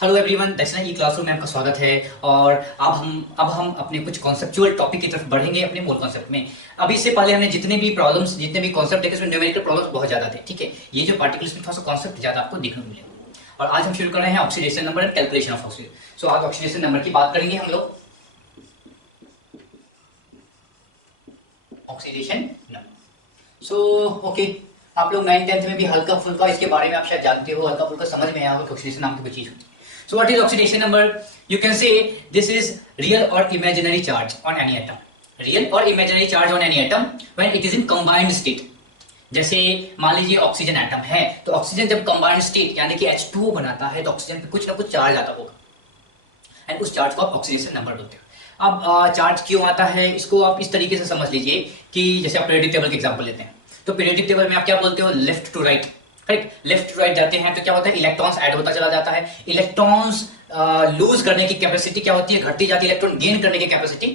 Hello everyone, दक्षिणा ई classroom में आपका स्वागत है। और अब हम अपने कुछ कॉन्सेप्चुअल टॉपिक की तरफ बढ़ेंगे अपने मूल कॉन्सेप्ट में। अभी से पहले हमने जितने भी कॉन्सेप्ट देखे उसमें न्यूमेरिकल प्रॉब्लम्स बहुत ज्यादा थे। ठीक है, ये जो पार्टिकल्स में थोड़ा सा कॉन्सेप्ट ज्यादा आपको देखने को मिलेगा। और आज हम शुरू कर रहे हैं oxidation number and calculation of oxidation. So आज ऑक्सीडेशन नंबर की बात करेंगे हम लोग। Oxidation number. सो ओके, आप लोग 9th-10th में भी हल्का फुल्का इसके बारे में आप शायद जानते हो, हल्का फुल्का समझ में आया होगा कि ऑक्सीडेशन नाम की कोई चीज होती है। So what is oxidation number? You can say this is real or imaginary charge on any atom. Real or imaginary charge on any atom when it is in combined state. जैसे मान लीजिए oxygen atom है, तो oxygen जब combined state यानी कि H2O बनाता है तो ऑक्सीजन पे कुछ ना कुछ चार्ज आता होगा एंड उस चार्ज को आप ऑक्सीडेशन नंबर बोलते हो। अब चार्ज क्यों आता है इसको आप इस तरीके से समझ लीजिए कि जैसे आप पीरियोडिक टेबल के एग्जांपल लेते हैं, तो पीरियोडिक टेबल में आप क्या बोलते हो, left to right. Correct, left to right जाते हैं तो क्या होता है, इलेक्ट्रॉन्स ऐड होता चला जाता है। इलेक्ट्रॉन्स लूज करने की कैपेसिटी क्या होती है, घटती जाती है। इलेक्ट्रॉन गेन करने की कैपेसिटी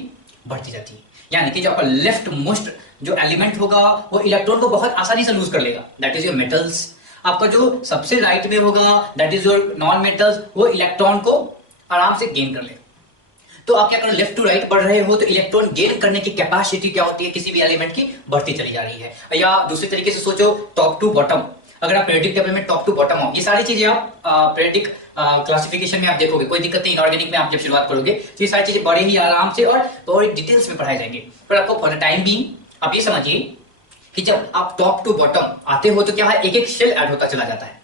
बढ़ती जाती है। यानी कि जो आपका लेफ्ट मोस्ट जो एलिमेंट होगा वो इलेक्ट्रॉन को बहुत आसानी से लूज कर लेगा, दैट इज योर मेटल्स। आपका जो सबसे राइट में होगा that is your non metals, वो इलेक्ट्रॉन को आराम से गेन कर लेगा। तो आप क्या करो, लेफ्ट टू राइट बढ़ रहे हो तो इलेक्ट्रॉन गेन करने की कैपेसिटी क्या होती है किसी भी एलिमेंट की, बढ़ती चली जा रही है। या दूसरे तरीके से सोचो, टॉप टू बॉटम। अगर आप पीरियोडिक टेबल में टॉप टू बॉटम हो, ये सारी चीजें आप पीरियोडिक क्लासिफिकेशन में आप देखोगे, कोई दिक्कत नहीं। इनऑर्गेनिक में आप जब शुरुआत करोगे तो ये सारी चीजें बड़े ही आराम से और बड़ी डिटेल्स में पढ़ाए जाएंगे। पर आपको फॉर द टाइम बीइंग आप ये समझिए कि जब आप टॉप टू बॉटम आते हो तो क्या है, एक एक शेल ऐड होता चला जाता है।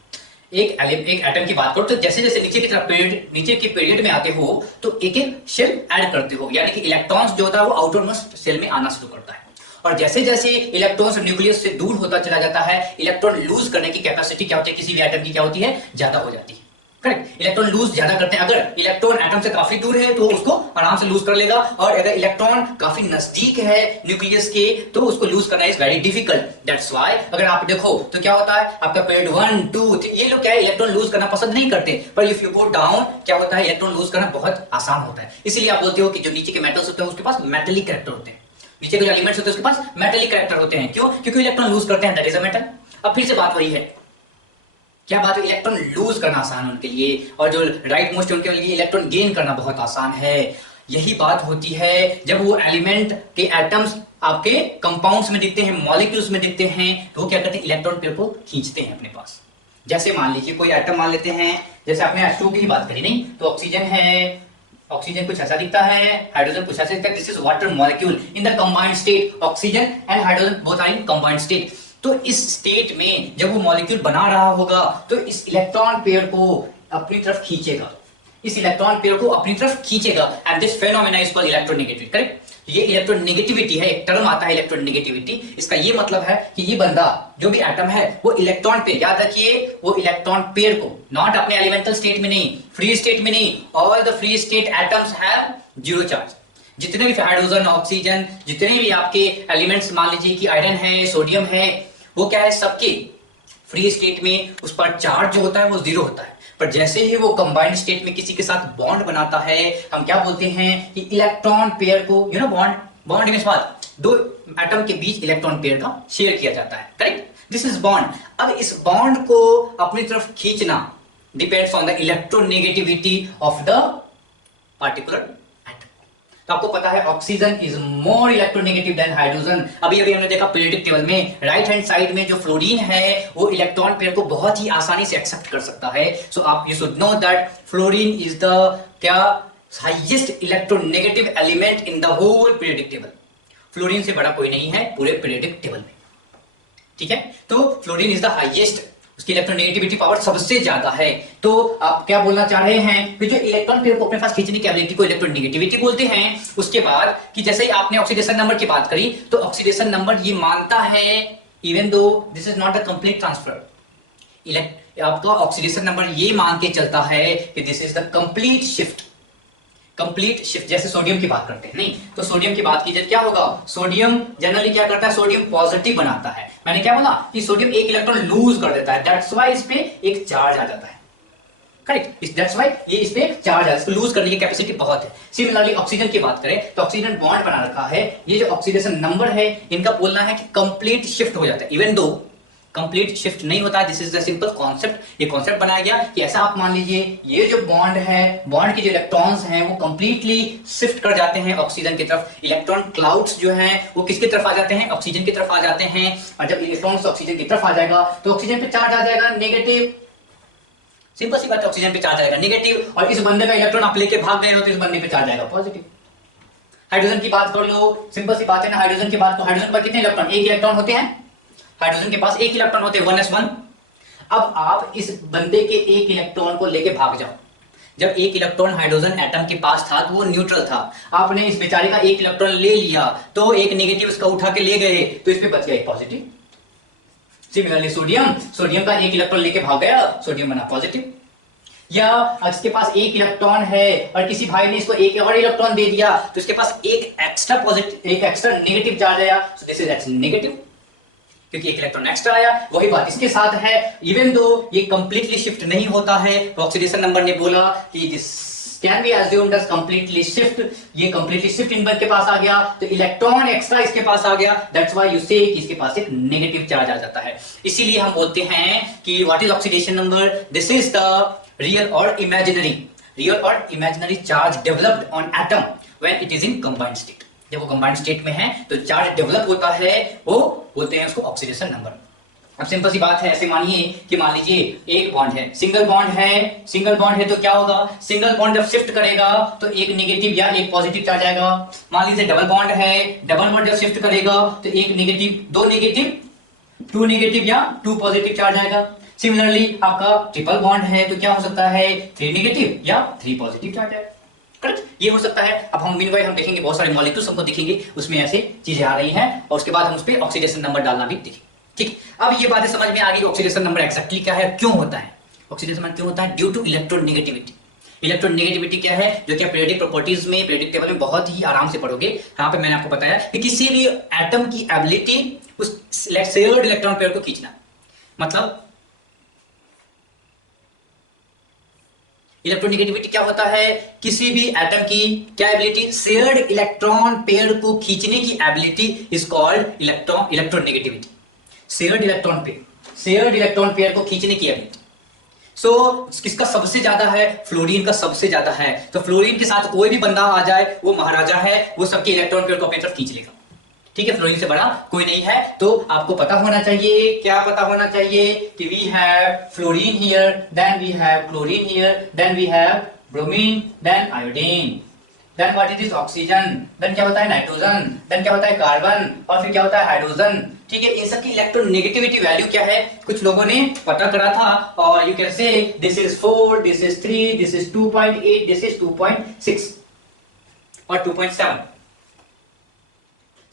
एक एटम की बात करो तो जैसे जैसे नीचे की तरफ नीचे के पीरियड में आते हो तो एक एक शेल ऐड करते हो, यानी कि इलेक्ट्रॉन्स जो होता है वो आउटर मोस्ट शेल में आना शुरू करता है। और जैसे जैसे इलेक्ट्रॉन्स न्यूक्लियस से दूर होता चला जाता है, इलेक्ट्रॉन लूज करने की कैपेसिटी क्या होती है किसी भी एटम की, क्या होती है, ज्यादा हो जाती है। करेक्ट, इलेक्ट्रॉन लूज ज्यादा करते हैं। अगर इलेक्ट्रॉन एटम से काफी दूर है तो उसको आराम से लूज कर लेगा, और अगर इलेक्ट्रॉन काफी नजदीक है न्यूक्लियस के तो उसको लूज करना is very difficult. That's why अगर आप देखो तो क्या होता है, आपका पीरियड 1, 2, 3 ये लोग क्या है, इलेक्ट्रॉन लूज करना पसंद नहीं करते, पर इफ यू गो डाउन क्या होता है, इलेक्ट्रॉन लूज करना बहुत आसान होता है। इसलिए आप बोलते हो कि जो नीचे के मेटल्स होते हैं उसके पास मेटेलिक कैरेक्टर होते हैं, नीचे के जो एलिमेंट्स होते हैं उसके पास मेटेलिक कैरेक्टर होते हैं। क्यों? क्योंकि इलेक्ट्रॉन लूज करते हैं, दैट इज अ मेटल। अब फिर से बात वही है, क्या बात है, इलेक्ट्रॉन लूज करना आसान है उनके लिए, और जो राइट मोस्ट उनके लिए इलेक्ट्रॉन गेन करना बहुत आसान है। यही बात होती है जब वो एलिमेंट के एटम्स आपके कंपाउंड्स में दिखते हैं, मॉलिक्यूल्स में दिखते हैं, तो वो क्या करते हैं, इलेक्ट्रॉन पेयर को खींचते हैं अपने पास। जैसे मान लीजिए कोई एटम मान लेते हैं, जैसे आपने H2 की बात करी नहीं, तो ऑक्सीजन है, ऑक्सीजन कुछ ऐसा दिखता है, हाइड्रोजन कुछ ऐसा दिखता है। This is water molecule in the combined state, oxygen and hydrogen both are in combined state. तो इस स्टेट में जब वो मॉलिक्यूल बना रहा होगा तो इस इलेक्ट्रॉन पेयर को अपनी तरफ खींचेगा, इस इलेक्ट्रॉन पेयर को अपनी तरफ खींचेगा, and this phenomena is called electronegativity. Correct, ये इलेक्ट्रोनेगेटिविटी है, एक टर्म आता है इलेक्ट्रोनेगेटिविटी। इसका ये मतलब है कि ये बंदा जो भी एटम है वो इलेक्ट्रॉन पेयर, याद रखिए, वो इलेक्ट्रॉन पेयर को नॉट अपने एलिमेंटल स्टेट में नहीं, फ्री स्टेट में नहीं, all the free state atoms have zero charge. जितने भी हाइड्रोजन, ऑक्सीजन, जितने भी आपके एलिमेंट्स, मान लीजिए कि आयरन है, सोडियम है, वो क्या है, सबके फ्री स्टेट में उस पर चार्ज जो होता है वो जीरो होता है। पर जैसे ही वो कंबाइंड स्टेट में किसी के साथ बॉन्ड बनाता है, हम क्या बोलते हैं कि इलेक्ट्रॉन पेयर को, you know, bond means what, दो एटम के बीच इलेक्ट्रॉन पेयर का शेयर किया जाता है। Correct, this is bond. अब इस बॉन्ड को अपनी तरफ खींचना depends on the electronegativity of the particular. तो आपको पता है oxygen is more electronegative than hydrogen. अभी अभी हमने देखा पीरियोडिक टेबल में राइट हैंड साइड में जो फ्लोरीन है वो इलेक्ट्रॉन पेयर को बहुत ही आसानी से एक्सेप्ट कर सकता है। सो आप you should know that fluorine is the क्या, highest electronegative element in the whole periodic table. Fluorine से बड़ा कोई नहीं है पूरे पीरियोडिक टेबल में। ठीक है, तो फ्लोरीन इज द हाईएस्ट, उसकी इलेक्ट्रोनेगेटिविटी पावर सबसे ज्यादा है। तो आप क्या बोलना चाह रहे हैं कि जो इलेक्ट्रॉन पेयर को अपने पास खींचने की एबिलिटी को इलेक्ट्रोनेगेटिविटी बोलते हैं। उसके बाद कि जैसे ही आपने ऑक्सीडेशन नंबर की बात करी, तो ऑक्सीडेशन नंबर ये मानता है, even though this is not a complete transfer, आपका ऑक्सीडेशन नंबर ये मान के चलता है कि this is the complete shift. Complete shift, जैसे सोडियम की बात करते हैं, नहीं तो सोडियम की बात कीजिए, क्या होगा, सोडियम जनरली क्या करता है, सोडियम पॉजिटिव बनाता है। मैंने क्या बोला कि सोडियम एक इलेक्ट्रॉन लूज कर देता है, दैट्स व्हाई इस पे एक चार्ज आ जाता है। करेक्ट, दैट्स व्हाई ये इस पे एक चार्ज है, इसको लूज करने की कैपेसिटी बहुत है। सिमिलरली ऑक्सीजन की बात करें तो ऑक्सीजन बॉन्ड बना रखा है, ये जो ऑक्सीडेशन नंबर है इनका बोलना है कि कंप्लीट शिफ्ट हो जाता है, इवन दो कंप्लीट शिफ्ट नहीं होता। This is the simple concept. ये कॉन्सेप्ट बनाया गया कि ऐसा आप मान लीजिए ये जो बॉन्ड है, बॉन्ड के जो इलेक्ट्रॉन्स हैं वो कंप्लीटली शिफ्ट कर जाते हैं ऑक्सीजन की तरफ। इलेक्ट्रॉन क्लाउड्स जो हैं वो किसकी तरफ आ जाते हैं? ऑक्सीजन की तरफ आ जाते हैं। और जब इलेक्ट्रॉन्स ऑक्सीजन की तरफ आ जाएगा तो ऑक्सीजन पे चार्ज आ जाएगा नेगेटिव। सिंपल सी बात है, ऑक्सीजन पे चार्ज आएगा नेगेटिव, और इस बंदे का इलेक्ट्रॉन आप लेके भाग गए हो तो इस बंदे पे चार्ज आएगा पॉजिटिव। हाइड्रोजन की बात कर लो, सिंपल सी बात है ना। हाइड्रोजन की बात, तो हाइड्रोजन पर कितने इलेक्ट्रॉन? एक इलेक्ट्रॉन होते हैं। हाइड्रोजन के पास एक इलेक्ट्रॉन होते हैं, 1s1। अब आप इस बंदे के एक इलेक्ट्रॉन को लेके भाग जाओ। जब एक इलेक्ट्रॉन हाइड्रोजन एटम के पास था तो वो न्यूट्रल था। आपने इस बेचारे का एक इलेक्ट्रॉन ले लिया तो एक नेगेटिव इसका उठा के ले गए तो इस पे बच गया एक पॉजिटिव। सिमिलरली सोडियम, सोडियम का एक इलेक्ट्रॉन लेके भाग गया, सोडियम बना पॉजिटिव। या इसके पास एक इलेक्ट्रॉन है और किसी भाई ने इसको एक और इलेक्ट्रॉन दे दिया तो इसके पास एक एक्स्ट्रा पॉजिटिव, एक एक्स्ट्रा नेगेटिव चार्ज आया, सो दिस इज एक्स नेगेटिव, क्योंकि एक इलेक्ट्रॉन एक्स्ट्रा आया। वही बात इसके साथ है, इवन दो ये कंप्लीटली शिफ्ट नहीं होता है। तो ऑक्सीडेशन नंबर ने बोला कि this can be assumed as completely shift. ये कंप्लीटली शिफ्ट इन के पास आ गया तो इलेक्ट्रॉन एक्स्ट्रा इसके पास आ गया, दैट्स व्हाई यू से कि इसके पास एक नेगेटिव चार्ज आ जाता है। इसीलिए हम बोलते हैं कि what is oxidation number? This is the real or imaginary charge developed on atom when it is in combined state। जब वो combined state में है तो चार्ज डेवलप होता है, वो बोलते हैं उसको ऑक्सीडेशन नंबर। अब सिंपल सी बात है, ऐसे मानिए कि मान लीजिए एक बॉन्ड है, सिंगल बॉन्ड है, सिंगल बॉन्ड है तो क्या होगा? सिंगल बॉन्ड जब शिफ्ट करेगा तो एक नेगेटिव या एक पॉजिटिव चार्ज आएगा। मान लीजिए डबल बॉन्ड है, डबल बॉन्ड जब शिफ्ट करेगा तो एक नेगेटिव, दो नेगेटिव, टू नेगेटिव या टू पॉजिटिव चार्ज आएगा। सिमिलरली आपका ट्रिपल बॉन्ड है तो क्या हो सकता है? थ्री नेगेटिव या थ्री पॉजिटिव चार्ज है। करेक्ट, ये हो सकता है। अब हम मीनवाइल हम देखेंगे बहुत सारे मॉलिक्यूल्स हमको दिखेंगे उसमें ऐसे चीजें आ रही हैं और उसके बाद हम उस पर ऑक्सीडेशन नंबर डालना भी देखेंगे। ठीक, अब ये बातें समझ में आ गई ऑक्सीडेशन नंबर एक्जैक्टली क्या है, क्यों होता है। ऑक्सीडेशन नंबर क्यों होता है? Due to electronegativity. इलेक्ट्रोनेगेटिविटी क्या है? जो कि पीरियोडिक प्रॉपर्टीज में, पीरियोडिक टेबल में बहुत ही आराम से पढ़ोगे। यहाँ पे मैंने आपको बताया कि किसी भी एटम की एबिलिटी उस शेयर्ड इलेक्ट्रॉन पेयर को खींचना। मतलब इलेक्ट्रोनेगेटिविटी क्या होता है? किसी भी एटम की क्या एबिलिटी? शेयर्ड इलेक्ट्रॉन पेयर को खींचने की ability is called electronegativity. Shared electron pair को खींचने की एबिलिटी। सो किसका सबसे ज्यादा है? फ्लोरीन का सबसे ज्यादा है। तो फ्लोरीन के साथ कोई भी बंदा आ जाए वो महाराजा है, वो सबके इलेक्ट्रॉन पेयर को अपनी तरफ खींच लेगा। ठीक है, फ्लोरीन से बड़ा कोई नहीं है। तो आपको पता होना चाहिए, क्या पता होना चाहिए कि we have fluorine here, then we have chlorine here, then we have bromine, then iodine, then what is this? Oxygen, then क्या होता है? नाइट्रोजन, देन क्या होता है? कार्बन, और फिर क्या होता है? हाइड्रोजन। ठीक है, इन सब की इलेक्ट्रोनेगेटिविटी वैल्यू क्या है कुछ लोगों ने पता करा था, और you can say this is 4, this is 3, this is 2.8, this is 2.6 और 2.7।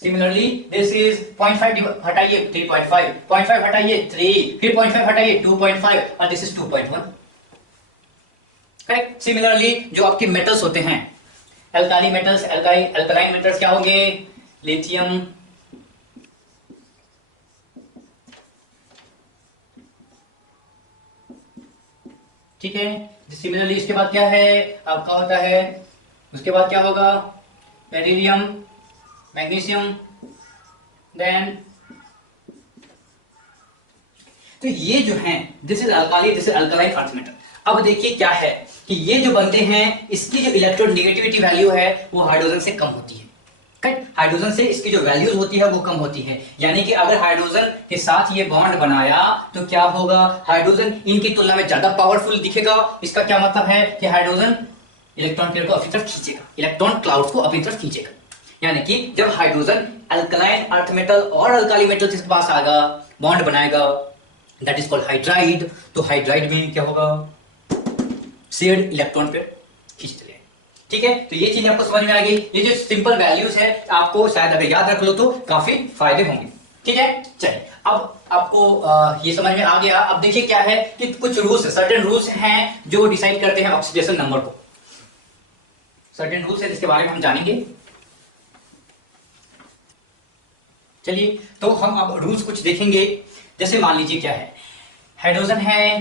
सिमिलरली दिस इज 0.5 हटाइए 3.5, 0.5 हटाइए 3, फिर 0.5 हटाइए 2.5 और दिस इज 2.1। करेक्ट। सिमिलरली जो आपके मेटल्स होते हैं, एल्काली मेटल्स, एल्कलाइन मेटल्स क्या होंगे? लिथियम, ठीक है। सिमिलरली इसके बाद क्या है आपका होता है? उसके बाद क्या होगा? बेरिलियम, मैग्नीशियम, देन तो ये जो हैं this is alkali, this is alkaline earth metal. अब देखिए क्या है कि ये जो बनते हैं इसकी जो इलेक्ट्रोनेगेटिविटी वैल्यू है वो हाइड्रोजन से कम होती है। करेक्ट, हाइड्रोजन से इसकी जो वैल्यूज होती है वो कम होती है। यानी कि अगर हाइड्रोजन के साथ ये बॉन्ड बनाया तो क्या होगा? हाइड्रोजन इनकी तुलना में ज्यादा पावरफुल दिखेगा। इसका क्या मतलब है कि हाइड्रोजन इलेक्ट्रॉन पेयर को अपनी तरफ खींचेगा, इलेक्ट्रॉन क्लाउड को अपनी तरफ खींचेगा। यानी कि जब हाइड्रोजन अल्कलाइन अर्थ मेटल और अल्काली मेटल के पास आएगा, बॉन्ड बनाएगा, दैट इज कॉल्ड हाइड्राइड। तो हाइड्राइड में क्या होगा? शेयर्ड इलेक्ट्रॉन पेयर खींच ले। ठीक है, तो ये चीज आपको समझ में आ गई। ये जो सिंपल वैल्यूज है आपको शायद अगर याद रख लो तो काफी फायदे होंगे। ठीक है, चलिए अब आपको ये समझ में आ गया। अब देखिए क्या है कि कुछ रूल्स, सर्टेन रूल्स हैं जो डिसाइड करते हैं ऑक्सीडेशन नंबर को। सर्टेन रूल्स है जिसके बारे में हम जानेंगे। चलिए तो हम अब रूल्स कुछ देखेंगे। जैसे मान लीजिए क्या है, हाइड्रोजन है,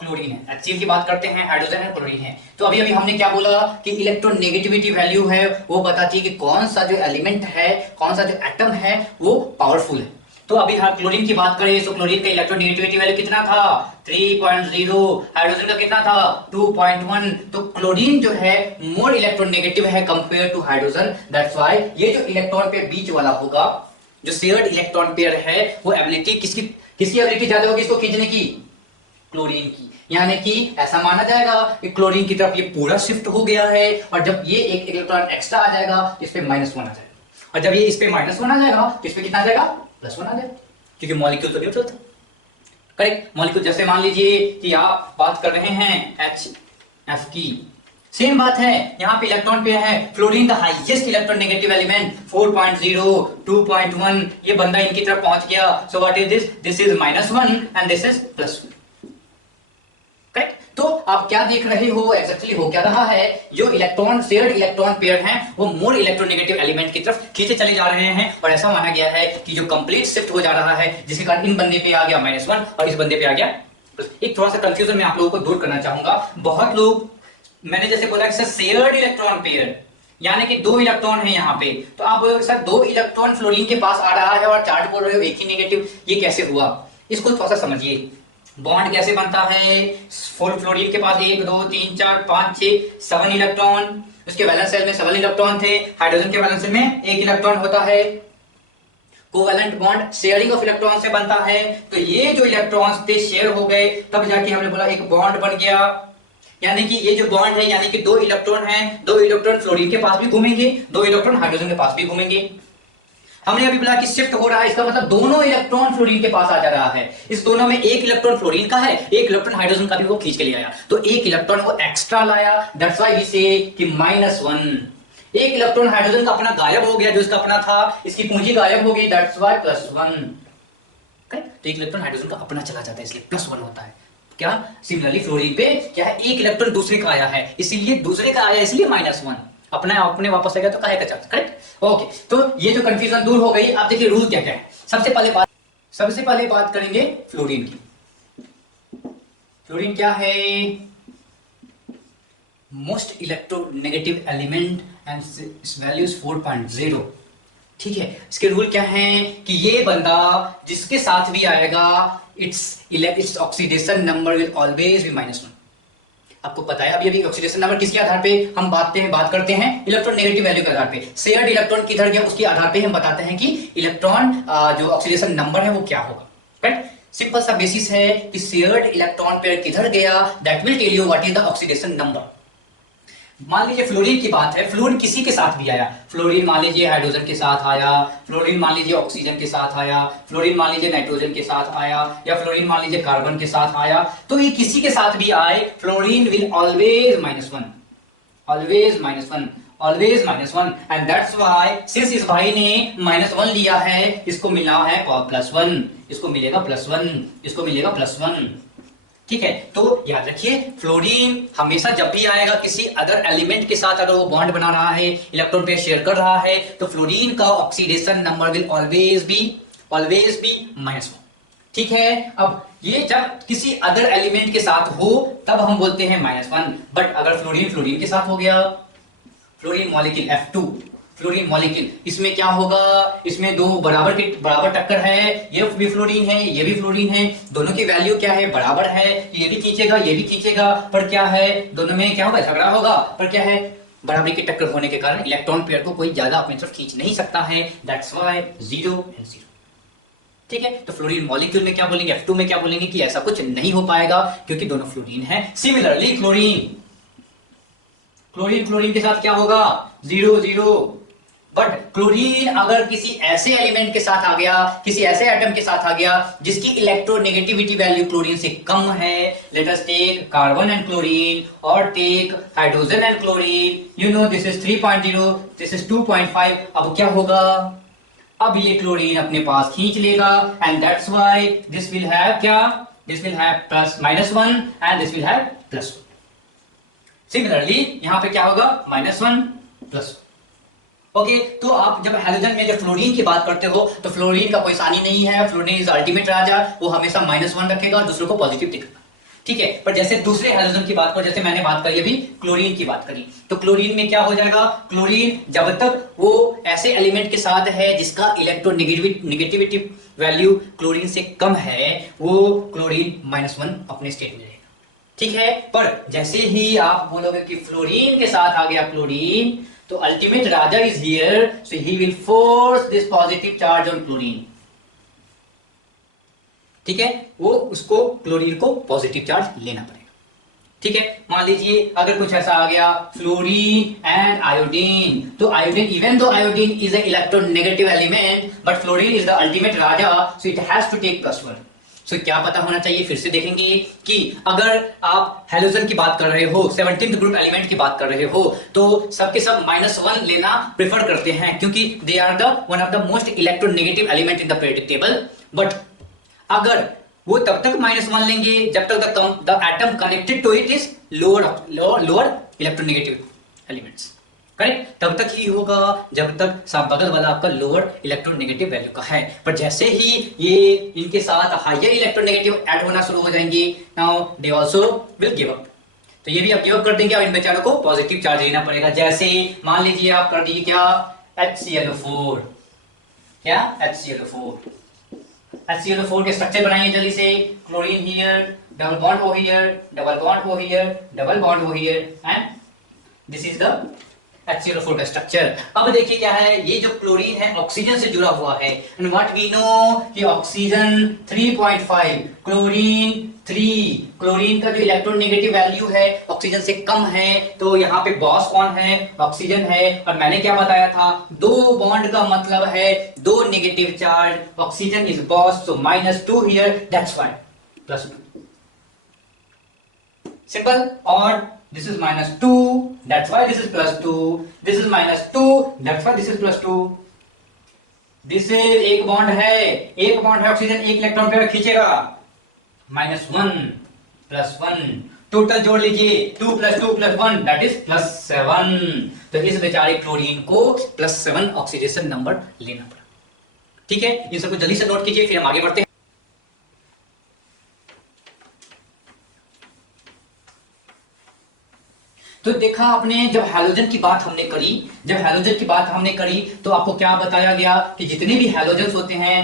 क्लोरीन है, HCl की बात करते हैं, हाइड्रोजन है, क्लोरीन है। तो अभी अभी हमने क्या बोला कि इलेक्ट्रोनेगेटिविटी वैल्यू है वो बताती है कि कौन सा जो एलिमेंट है, कौन सा जो एटम है वो पावरफुल है। तो अभी हाँ क्लोरीन की बात करें तो क्लोरीन का इलेक्ट्रोनेगेटिविटी वैल्यू कितना था 3.0, हाइड्रोजन का कितना था 2.1। तो क्लोरीन जो है मोर इलेक्ट्रोनेगेटिव है compare to hydrogen, that's why ये जो इलेक्ट्रॉन पेयर बीच वाला होगा, जो शेयर्ड इलेक्ट्रॉन पेयर है, वो एबिलिटी किसकी एबिलिटी ज्यादा होगी इसको खींचने की, क्लोरीन की। यानी कि ऐसा माना जाएगा कि क्लोरीन की तरफ ये पूरा शिफ्ट हो गया है, और जब ये एक इलेक्ट्रॉन एक्स्ट्रा आ जाएगा इस पे -1 आ जाएगा, और जब ये इस पे -1 आ जाएगा तो इस पे कितना आ जाएगा +1 आ जाएगा, क्योंकि मॉलिक्यूल तो न्यूट्रल था। करेक्ट। मॉलिक्यूल जैसे मान लीजिए कि आप बात कर रहे हैं HF की, सेम बात है यहाँ पे इलेक्ट्रॉन पे है फ्लोरीन का हाईएस्ट इलेक्ट्रॉन नेगेटिव एलिमेंट 4.0, 2.1, ये बंदा इनकी तरफ पहुंच गया। So what is this, this is -1 and this is +1। Correct. तो आप क्या देख रहे हो, एक्जेक्टली हो क्या रहा है, जो इलेक्ट्रॉन शेयर्ड इलेक्ट्रॉन पेयर हैं वो मोर इलेक्ट्रोनेगेटिव एलिमेंट की तरफ खींचे चले जा रहे हैं, और ऐसा माना गया है कि जो कंप्लीट शिफ्ट हो जा रहा है, जिसके कारण इन बंदे पे आ गया -1 और इस बंदे पे आ गया। एक थोड़ा सा कंफ्यूजन मैं आप लोगों को दूर करना चाहूंगा। बहुत लोग, मैंने जैसे बोला कि सर शेयर्ड इलेक्ट्रॉन पेयर यानी कि 2 इलेक्ट्रॉन है यहाँ पे, तो आप बोलोगे सर 2 इलेक्ट्रॉन फ्लोरीन के पास आ रहा है और चार्ज बोल रहे हो एक ही नेगेटिव, ये कैसे हुआ? इसको थोड़ा सा समझिए। बॉन्ड कैसे बनता है, फ्लोरीन के पास 1 2 3 4 5 6 7 इलेक्ट्रॉन, उसके वैलेंस शेल में 7 इलेक्ट्रॉन थे, हाइड्रोजन के वैलेंस शेल में 1 इलेक्ट्रॉन होता है। Covalent bond sharing of electron से बनता है, तो ये जो इलेक्ट्रॉन्स थे शेयर हो गए, तब जाके हमने बोला एक बॉन्ड बन गया। यानी कि ये जो बॉन्ड है, यानी कि 2 इलेक्ट्रॉन हैं, 2 इलेक्ट्रॉन फ्लोरीन के पास भी घूमेंगे, 2 इलेक्ट्रॉन हाइड्रोजन के पास भी घूमेंगे। हमने अभी बोला कि शिफ्ट हो रहा है, इसका मतलब दोनों इलेक्ट्रॉन फ्लोरीन के पास आ जा रहा है। इस दोनों में एक इलेक्ट्रॉन फ्लोरीन का है, एक इलेक्ट्रॉन हाइड्रोजन का भी वो खींच के ले आया, तो एक इलेक्ट्रॉन वो एक्स्ट्रा लाया, दैट्स व्हाई वी से कि -1। एक इलेक्ट्रॉन हाइड्रोजन का अपना गायब हो गया, जो इसका अपना था, इसकी पूंजी गायब हो गई, दैट्स व्हाई +1। तो एक इलेक्ट्रॉन हाइड्रोजन का अपना चला जाता है, इसलिए +1 होता है। क्या सिमिलरली फ्लोरीन पे क्या है, एक इलेक्ट्रॉन दूसरे का आया है, इसीलिए दूसरे का आया, इसलिए -1। अपने वापस आ गया तो काहे का चार्ज। करेक्ट। ओके, तो ये जो कंफ्यूजन दूर हो गई। आप देखिए रूल क्या क्या है। सबसे पहले बात करेंगे फ्लोरीन की। फ्लोरीन क्या है, most electronegative element and it's value is 4.0। ठीक है, इसके रूल क्या है कि ये बंदा जिसके साथ भी आएगा, its oxidation number will always be -1। आपको पता है अभी ऑक्सीडेशन नंबर किसके आधार पे हम बात करते हैं, इलेक्ट्रॉन नेगेटिव वैल्यू के आधार पे। शेयर्ड इलेक्ट्रॉन किधर गया उसके आधार पे हम बताते हैं कि इलेक्ट्रॉन जो ऑक्सीडेशन नंबर है वो क्या होगा। राइट, सिंपल सा बेसिस है कि शेयर्ड इलेक्ट्रॉन पेयर किधर गया, that will tell you what is the oxidation number. मान लीजिए फ्लोरीन की बात है, फ्लोरीन किसी के साथ भी आया, फ्लोरीन मान लीजिए हाइड्रोजन के साथ आया, फ्लोरीन मान लीजिए ऑक्सीजन के साथ आया, फ्लोरीन मान लीजिए नाइट्रोजन के साथ आया, या फ्लोरीन मान लीजिए कार्बन के साथ आया, तो ये किसी के साथ भी आए, fluorine will always -1, always -1, always -1। And that's why since इस भाई ने -1 लिया है, इसको मिला है +1, इसको मिलेगा +1, इसको मिलेगा +1। ठीक है, तो याद रखिए फ्लोरीन हमेशा जब भी आएगा किसी अदर एलिमेंट के साथ, अगर वो बॉन्ड बना रहा है, इलेक्ट्रॉन पेयर शेयर कर रहा है, तो फ्लोरीन का oxidation number will always be -1। ठीक है, अब ये जब किसी अदर एलिमेंट के साथ हो तब हम बोलते हैं -1, बट अगर फ्लोरीन के साथ हो गया, fluorine molecule F2, fluorine molecule, इसमें क्या होगा, इसमें दो बराबर टक्कर है, ये भी फ्लोरीन है, ये भी फ्लोरीन है, दोनों की वैल्यू क्या है, बराबर है, ये भी खींचेगा, ये भी खींचेगा, पर क्या है, दोनों में क्या होगा, झगड़ा होगा, पर क्या है, बराबरी की टक्कर होने के कारण इलेक्ट्रॉन पेयर को कोई ज्यादा अपनी तरफ खींच नहीं सकता है, दैट्स व्हाई 0 and 0। ठीक है, तो फ्लोरीन मॉलिक्यूल में क्या बोलेंगे, F2 में क्या बोलेंगे कि ऐसा कुछ नहीं हो पाएगा क्योंकि दोनों फ्लोरीन है। सिमिलरली क्लोरीन के साथ क्या होगा, 0 0। बट क्लोरीन अगर किसी ऐसे एलिमेंट के साथ आ गया, किसी ऐसे एटम के साथ आ गया जिसकी इलेक्ट्रोनेगेटिविटी वैल्यू क्लोरीन से कम है, let us take carbon and chlorine और take hydrogen and chlorine, you know this is 3.0, this is 2.5। अब क्या होगा, अब ये क्लोरीन अपने पास खींच लेगा, and that's why this will have क्या, this will have +1 and this will have +1। Similarly यहां पे क्या होगा, -1 +1। ओके, तो आप जब हैलोजन में जब फ्लोरीन की बात करते हो तो फ्लोरीन का कोई सानी नहीं है, फ्लोरीन इज अल्टीमेट राजा, वो हमेशा -1 रखेगा, दूसरों को पॉजिटिव दिखेगा। ठीक है। पर जैसे दूसरे हाइड्रोजन की बात करो, जैसे मैंने बात करी अभी क्लोरीन की बात करी, तो क्लोरीन में क्या हो जाएगा, क्लोरीन जब तक वो ऐसे एलिमेंट के साथ है जिसका इलेक्ट्रोनेगेटिविटी वैल्यू क्लोरीन से कम है, वो क्लोरीन -1 अपने स्टेट में रहेगा। ठीक है। पर जैसे ही आप बोलोगे कि फ्लोरीन के साथ आ गया क्लोरीन, तो ultimate Raja is here, so he will force this positive charge on chlorine. ठीक है, वो उसको क्लोरीन को पॉजिटिव चार्ज लेना पड़ेगा। ठीक है। मान लीजिए अगर कुछ ऐसा आ गया फ्लोरीन एंड आयोडीन, तो iodine, even though iodine is a electronegative element, but fluorine is the ultimate राजा, so it has to take +1। So क्या पता होना चाहिए, फिर से देखेंगे कि अगर आप हैलोजन की बात कर रहे हो, 17th ग्रुप एलिमेंट की बात कर रहे हो, तो सबके सब -1 लेना प्रेफर करते हैं, क्योंकि they are the one of the most electronegative element in the periodic table. But अगर वो तब तक -1 लेंगे जब तक the atom connected to it is lower electronegative elements, correct, तब तक ही होगा जब तक सब बगल वाला आपका लोअर इलेक्ट्रोनेगेटिव वैल्यू का है। पर जैसे ही ये इनके साथ हायर इलेक्ट्रोनेगेटिव ऐड होना शुरू हो जाएंगे, now they also will give up. तो ये भी आप गिव अप कर देंगे और इन बेचारों को पॉजिटिव चार्ज लेना पड़ेगा। जैसे मान लीजिए आप कर दीजिए क्या, HClO4, क्या HClO4, HClO4 के स्ट्रक्चर बनाइए जल्दी से। Chlorine here, double bond over here, double bond over here, double bond over here, and this is the HClO4 का स्ट्रक्चर। अब देखिए क्या है, ये जो क्लोरीन है ऑक्सीजन से जुड़ा हुआ है, एंड व्हाट वी नो कि ऑक्सीजन 3.5, क्लोरीन 3, क्लोरीन का जो इलेक्ट्रोनेगेटिव वैल्यू है ऑक्सीजन से कम है, तो यहाँ पे बॉस कौन है, ऑक्सीजन है। और मैंने क्या बताया था, दो बॉन्ड का मतलब है दो negative charge, oxygen is boss, so -2 here, that's why +2, simple. और this is -2, that's why this is +2, this is -2, that's why this is +2, this is एक बॉन्ड है ऑक्सीजन, एक इलेक्ट्रॉन पे खींचेगा, -1 +1, टोटल जोड़ लीजिए 2 + 2 + 1 दैट इज +7। तो इस बेचारे क्लोरीन को +7 ऑक्सीडेशन नंबर लेना पड़ा। ठीक है, इन सबको जल्दी से नोट कीजिए, फिर हम आगे बढ़ते हैं। तो देखा आपने, जब हैलोजन की बात हमने करी, तो आपको क्या बताया गया कि जितने भी हैलोजेंस होते हैं,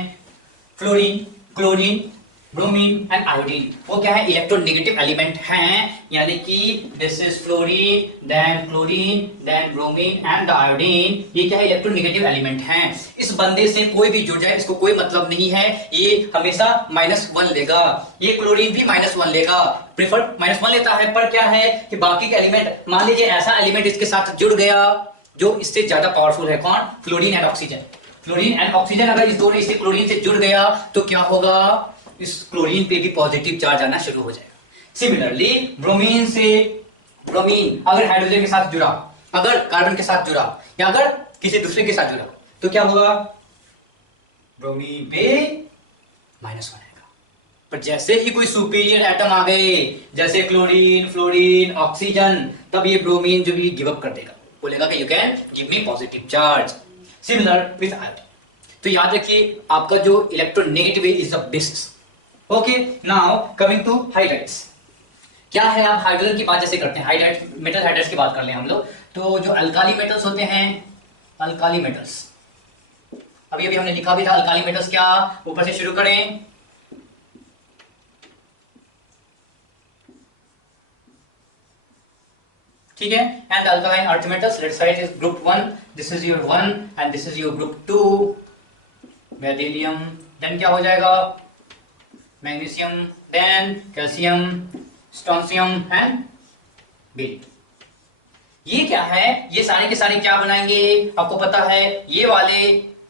fluorine, chlorine, bromine and iodine, वो क्या है, इलेक्ट्रोनेगेटिव एलिमेंट हैं। यानी कि this is fluorine, then chlorine, then bromine and iodine, ये क्या है, इलेक्ट्रोनेगेटिव एलिमेंट हैं। इस बंदे से कोई भी जुड़ जाए इसको कोई मतलब नहीं है, ये हमेशा -1 लेगा। ये क्लोरीन भी -1 लेगा, प्रेफर -1 लेता है। पर क्या है कि बाकी के एलिमेंट, मान लीजिए ऐसा एलिमेंट इसके साथ जुड़ गया जो इससे ज्यादा पावरफुल है, कौन, fluorine and oxygen. Fluorine and oxygen अगर इस दोनों इससे क्लोरीन से जुड़ गया तो क्या होगा, इस क्लोरीन पे भी पॉजिटिव चार्ज आना शुरू हो जाएगा। सिमिलरली ब्रोमीन अगर हाइड्रोजन के साथ जुड़ा, अगर कार्बन के साथ जुड़ा, या अगर किसी दूसरे के साथ जुड़ा, तो क्या होगा, ब्रोमीन पे -1 आएगा। पर जैसे ही कोई सुपीरियर एटम आ गए, जैसे क्लोरीन, फ्लोरीन, ऑक्सीजन, तब ये ब्रोमीन जो भी गिव अप कर देगा, बोलेगा कि you can give me positive charge. Similar with iodine. तो याद रखिए आपका जो electronegative is the basis. Okay, now coming to hydrides. क्या है, आप हाइड्रोजन की बात जैसे करते हैं, हाइड्राइड्स, मेटल हाइड्राइड्स की बात कर लें हम लोग, तो जो अल्काली मेटल्स होते हैं, अल्काली मेटल्स, अभी हमने लिखा भी था अल्काली मेटल्स क्या, ऊपर से शुरू करें, ठीक है। And alkaline earth metals, let's write is group 1, this is your 1 and this is your group 2, beryllium, then क्या हो जाएगा, magnesium, then calcium, strontium and beryllium. ये क्या है, ये सारे के सारे क्या बनाएंगे, आपको पता है, ये वाले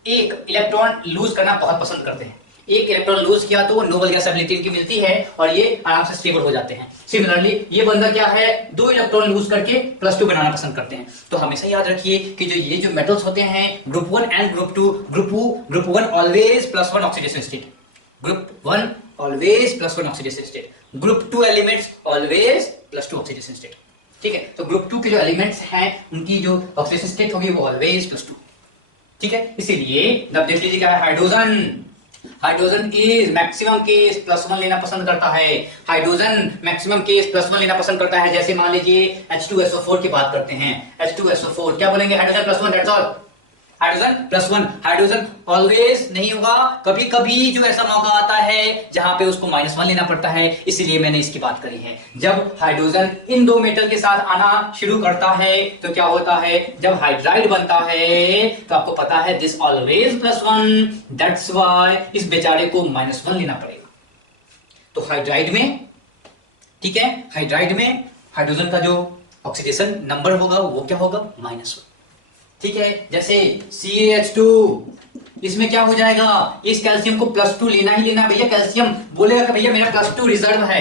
एक इलेक्ट्रॉन लूज करना बहुत पसंद करते हैं। एक इलेक्ट्रॉन लूज किया तो वो नोबल गैस एबिलिटी इनकी मिलती है और ये आराम से स्टेबल हो जाते हैं। सिमिलरली ये बंदा क्या है, 2 इलेक्ट्रॉन लूज करके +2 बनाना पसंद करते हैं। तो हमेशा याद रखिए कि ये जो मेटल्स होते हैं, group 1 and group 2, group 1 always +1 oxidation state, group 1 always +1 oxidation state, group 2 elements always +2 oxidation state. ठीक है, तो ग्रुप 2 के जो एलिमेंट्स हैं उनकी जो ऑक्सीडेशन स्टेट होगी वो ऑलवेज +2। ठीक है, इसीलिए अब देख लीजिए क्या है, hydrogen. Hydrogen is maximum case +1 लेना पसंद करता है। हाइड्रोजन मैक्सिमम केस +1 लेना पसंद करता है। जैसे मान लीजिए H2SO4 की बात करते हैं। H2SO4 क्या बोलेंगे? Hydrogen +1, that's all. Hydrogen +1। Hydrogen always नहीं होगा, कभी कभी जो ऐसा मौका आता है जहां पे उसको -1 लेना पड़ता है, इसीलिए मैंने इसकी बात करी है। जब हाइड्रोजन इन दो मेटल के साथ आना शुरू करता है तो क्या होता है, जब हाइड्राइड बनता है तो आपको पता है दिस ऑलवेज +1, दैट्स व्हाई इस बेचारे को -1 लेना पड़ेगा। तो हाइड्राइड में, ठीक है, हाइड्राइड में हाइड्रोजन का जो ऑक्सीडेशन नंबर होगा वो क्या होगा? -1। ठीक है, जैसे CaH2, इसमें क्या हो जाएगा? इस कैल्शियम को +2 लेना ही लेना भैया। कैल्शियम बोलेगा कि भैया मेरा +2 रिजर्व है,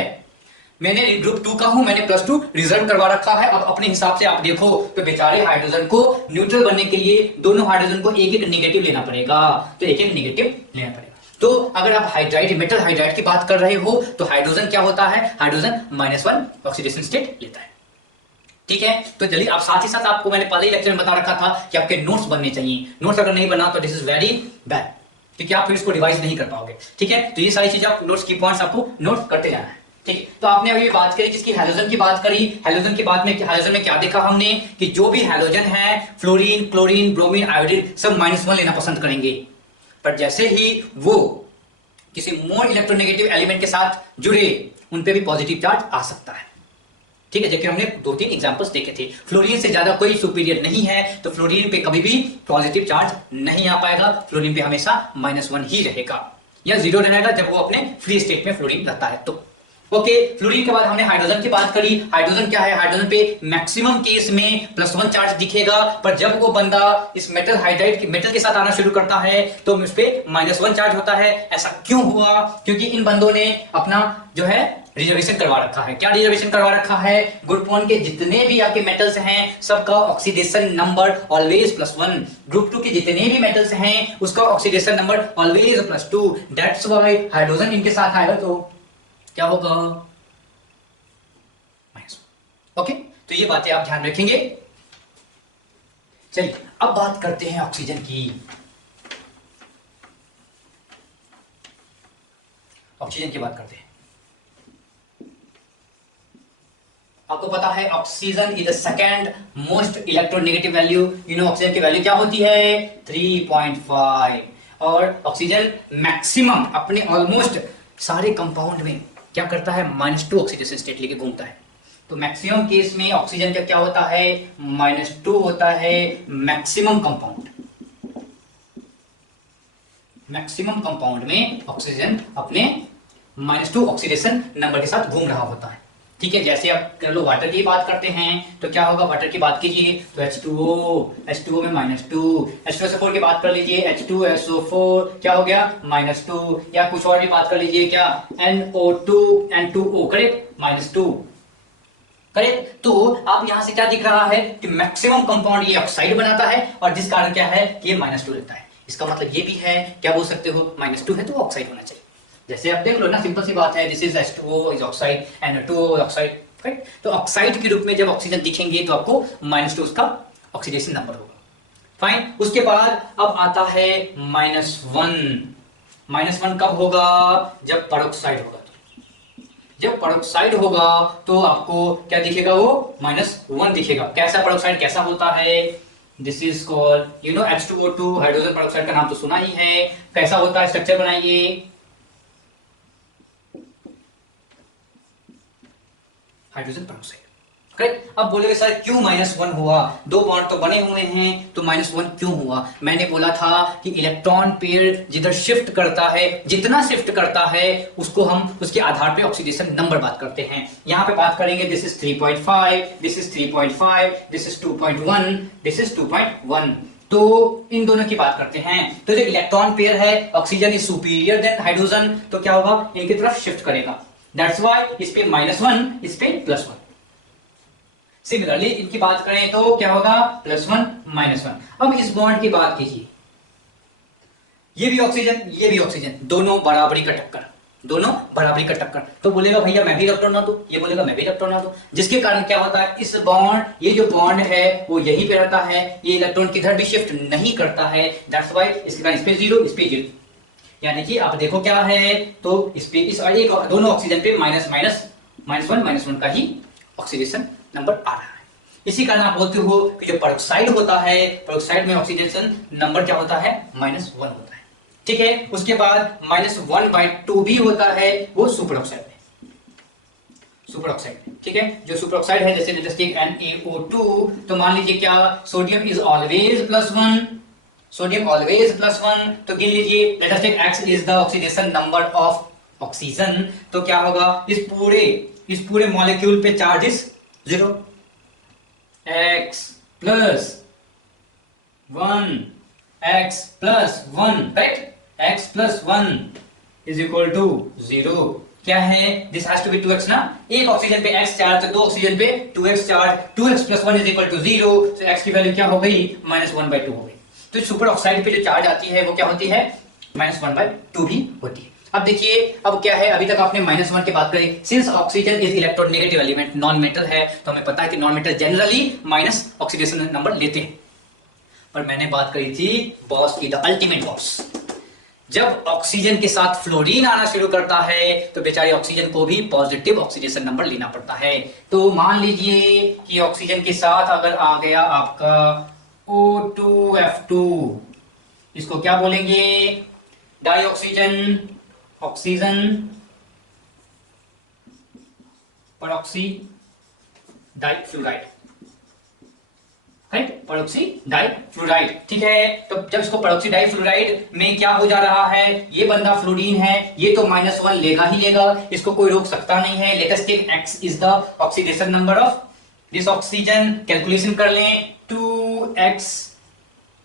मैंने ग्रुप 2 का हूं, मैंने +2 रिजर्व करवा रखा है। अब अपने हिसाब से आप देखो तो बेचारे हाइड्रोजन को न्यूट्रल बनने के लिए दोनों हाइड्रोजन को एक एक नेगेटिव लेना पड़ेगा, तो एक एक नेगेटिव लेना पड़ेगा। तो अगर आप हाइड्राइड, मेटल हाइड्राइड की बात कर रहे हो तो हाइड्रोजन क्या होता है? हाइड्रोजन -1 ऑक्सीडेशन स्टेट लेता है। ठीक है, तो चलिए आप साथ ही साथ आपको मैंने पहले ही लेक्चर में बता रखा था कि आपके नोट्स बनने चाहिए। नोट्स अगर नहीं बना तो दिस इज वेरी बैड, क्योंकि आप फिर इसको रिवाइज नहीं कर पाओगे। ठीक है, तो ये सारी चीजें आप नोट्स की पॉइंट्स आपको नोट करते जाना है। ठीक, तो आपने अभी बात करी किसकी? हैलोजन की बात करी। हैलोजन की बात में, हैलोजन में क्या देखा हमने कि जो भी हैलोजन है, फ्लोरीन, क्लोरीन, ब्रोमीन, आयोडीन, सब -1 लेना पसंद करेंगे। पर जैसे ही वो किसी मोर इलेक्ट्रोनेगेटिव एलिमेंट के साथ जुड़े, उन पे भी पॉजिटिव चार्ज आ सकता है। ठीक है, जबकि हमने 2-3 एग्जांपल्स देखे थे। फ्लोरीन से ज्यादा कोई सुपीरियर नहीं है, तो फ्लोरीन पे कभी भी पॉजिटिव चार्ज नहीं आ पाएगा। फ्लोरीन पे हमेशा -1 ही रहेगा या 0 रहेगा जब वो अपने फ्री स्टेट में फ्लोरीन रहता है तो। ओके, फ्लोरीन के बाद हमने हाइड्रोजन की बात करी। हाइड्रोजन क्या है? हाइड्रोजन पे मैक्सिमम केस में +1 चार्ज दिखेगा, पर जब वो बंदा इस मेटल हाइड्राइड की मेटल के साथ आना शुरू करता है तो उस पे -1 चार्ज होता है। ऐसा क्यों हुआ? क्योंकि इन बंदों ने अपना जो है रिजर्वेशन करवा रखा है। क्या रिजर्वेशन करवा रखा है? ग्रुप 1 के जितने भी आपके मेटल्स हैं सबका ऑक्सीडेशन नंबर ऑलवेज +1। ग्रुप 2 के जितने भी मेटल्स हैं उसका oxidation number always +2। That's why hydrogen इनके साथ आएगा तो क्या होगा? -1। ओके, तो ये बातें आप ध्यान रखेंगे। चलिए अब बात करते हैं ऑक्सीजन की। ऑक्सीजन की बात करते हैं। आपको पता है oxygen is the second most electronegative value. You know oxygen की वैल्यू क्या होती है? 3.5। और ऑक्सीजन मैक्सिमम अपने ऑलमोस्ट सारे कंपाउंड में क्या करता है? -2 ऑक्सीडेशन स्टेट लेके घूमता है। तो मैक्सिमम केस में ऑक्सीजन का क्या होता है? -2 होता है मैक्सिमम कंपाउंड। मैक्सिमम कंपाउंड में ऑक्सीजन अपने -2 ऑक्सीडेशन नंबर के साथ घूम रहा होता है। ठीक है, जैसे आप कर लो वाटर की बात करते हैं तो क्या होगा? वाटर की बात कीजिए तो H2O में -2। H2SO4 की बात कर लीजिए, H2SO4 क्या हो गया? -2। या कुछ और भी बात कर लीजिए, क्या? NO2 N2O, correct? -2, करेक्ट। तो आप यहां से क्या दिख रहा है कि मैक्सिमम कंपाउंड ये ऑक्साइड बनाता है और जिस कारण क्या है कि ये -2 लेता है। इसका मतलब ये भी है, क्या बोल सकते हो? -2 है तो ऑक्साइड होना चाहिए। जैसे आप देख लो ना, सिंपल सी बात है, this is H2O is oxide and 2O oxide, right? तो ऑक्साइड के रूप में जब ऑक्सीजन दिखेंगे तो आपको -2 उसका ऑक्सीडेशन नंबर होगा। फाइन, उसके बाद अब आता है -1। -1 कब होगा? जब पेरोक्साइड होगा। जब पेरोक्साइड होगा तो आपको क्या दिखेगा? वो -1 दिखेगा। कैसा पेरोक्साइड कैसा होता है? This is called you know H2O2, hydrogen peroxide का नाम तो सुना ही है। कैसा होता है? स्ट्रक्चर बनाइए। Hydrogen peroxide, correct. अब बोलोगे सर क्यों -1 हुआ? 2 बॉन्ड तो बने हुए हैं तो -1 क्यों हुआ? मैंने बोला था कि इलेक्ट्रॉन पेयर जिधर शिफ्ट करता है, जितना शिफ्ट करता है उसको हम उसके आधार पे ऑक्सीडेशन नंबर बात करते हैं। यहां पे बात करेंगे this is 3.5, this is 3.5, this is 2.1, this is 2.1। तो इन दोनों की बात करते हैं। तो जो इलेक्ट्रॉन पेयर है, oxygen is superior than hydrogen, तो क्या होगा? इनकी तरफ शिफ्ट करेगा। दैट्स व्हाई इस पे -1, इस पे +1। सिमिलरली इनकी बात करें तो क्या होगा? +1 -1। अब इस बॉन्ड की बात कीजिए, ये भी ऑक्सीजन, ये भी ऑक्सीजन, दोनों बराबरी का टक्कर, दोनों बराबरी का टक्कर। तो बोलेगा भैया मैं भी इलेक्ट्रॉन ना दूं, ये बोलेगा मैं भी इलेक्ट्रॉन ना दूं, जिसके कारण क्या होता है? इस बॉन्ड, ये जो बॉन्ड है वो यहीं पे रहता है, ये इलेक्ट्रॉन किधर भी शिफ्ट नहीं करता है। दैट्स व्हाई इसके कारण इस पे 0, इस पे 0। यानी कि आप देखो क्या है, तो इस पे इस एक दोनों ऑक्सीजन पे माइनस वन का ही ऑक्सीडेशन नंबर आ रहा है। इसी कारण आप बोलते हो कि जो पेरोक्साइड होता है, पेरोक्साइड में ऑक्सीडेशन नंबर क्या होता है, -1 होता है। ठीक है, उसके बाद -1/2 भी होता है, वो सुपर ऑक्साइड में, सुपर ऑक्साइड में। ठीक है, जो सुपर ऑक्साइड है, जैसे लेट अस टेक NaO2, तो मान लीजिए क्या sodium is always +1, sodium always +1, तो गिन लीजिए let us take X is the oxidation number of oxygen, तो क्या होगा, इस पूरे मॉलिक्यूल पे charges 0, x plus 1, x plus 1, correct, x plus 1 is equal to 0। क्या है, this has to be 2x ना, एक ऑक्सीजन पे x चार्ज, तो दो ऑक्सीजन पे 2x charge, 2x plus 1 is equal to 0, तो x की वैल्यू क्या हो गई, -1/2 हो गई। तो सुपर ऑक्साइड पे जो चार्ज आती है वो क्या होती है, -1/2 भी होती है। अब देखिए, अब क्या है, अभी तक आपने -1 की बात करी, since oxygen is electronegative element, non metal है, तो हमें पता है कि non metal generally minus oxidation number लेते हैं। पर मैंने बात करी थी बॉस की, द अल्टीमेट बॉस, जब ऑक्सीजन के साथ फ्लोरीन आना शुरू करता है तो बेचारे ऑक्सीजन को भी पॉजिटिव ऑक्सीडेशन नंबर लेना पड़ता है। तो मान लीजिए कि ऑक्सीजन के साथ अगर आ गया आपका O2F2, इसको क्या बोलेंगे, डाइऑक्सीजन ऑक्सीजन परऑक्सी डाइफ्लोराइड, परऑक्सी डाइफ्लोराइड। ठीक है, तो जब इसको परऑक्सी डाइफ्लोराइड में क्या हो जा रहा है, ये बंदा फ्लोरीन है, ये तो -1 लेगा ही लेगा, इसको कोई रोक सकता नहीं है। Let us take X is the oxidation number of this oxygen, calculation कर लें, 2x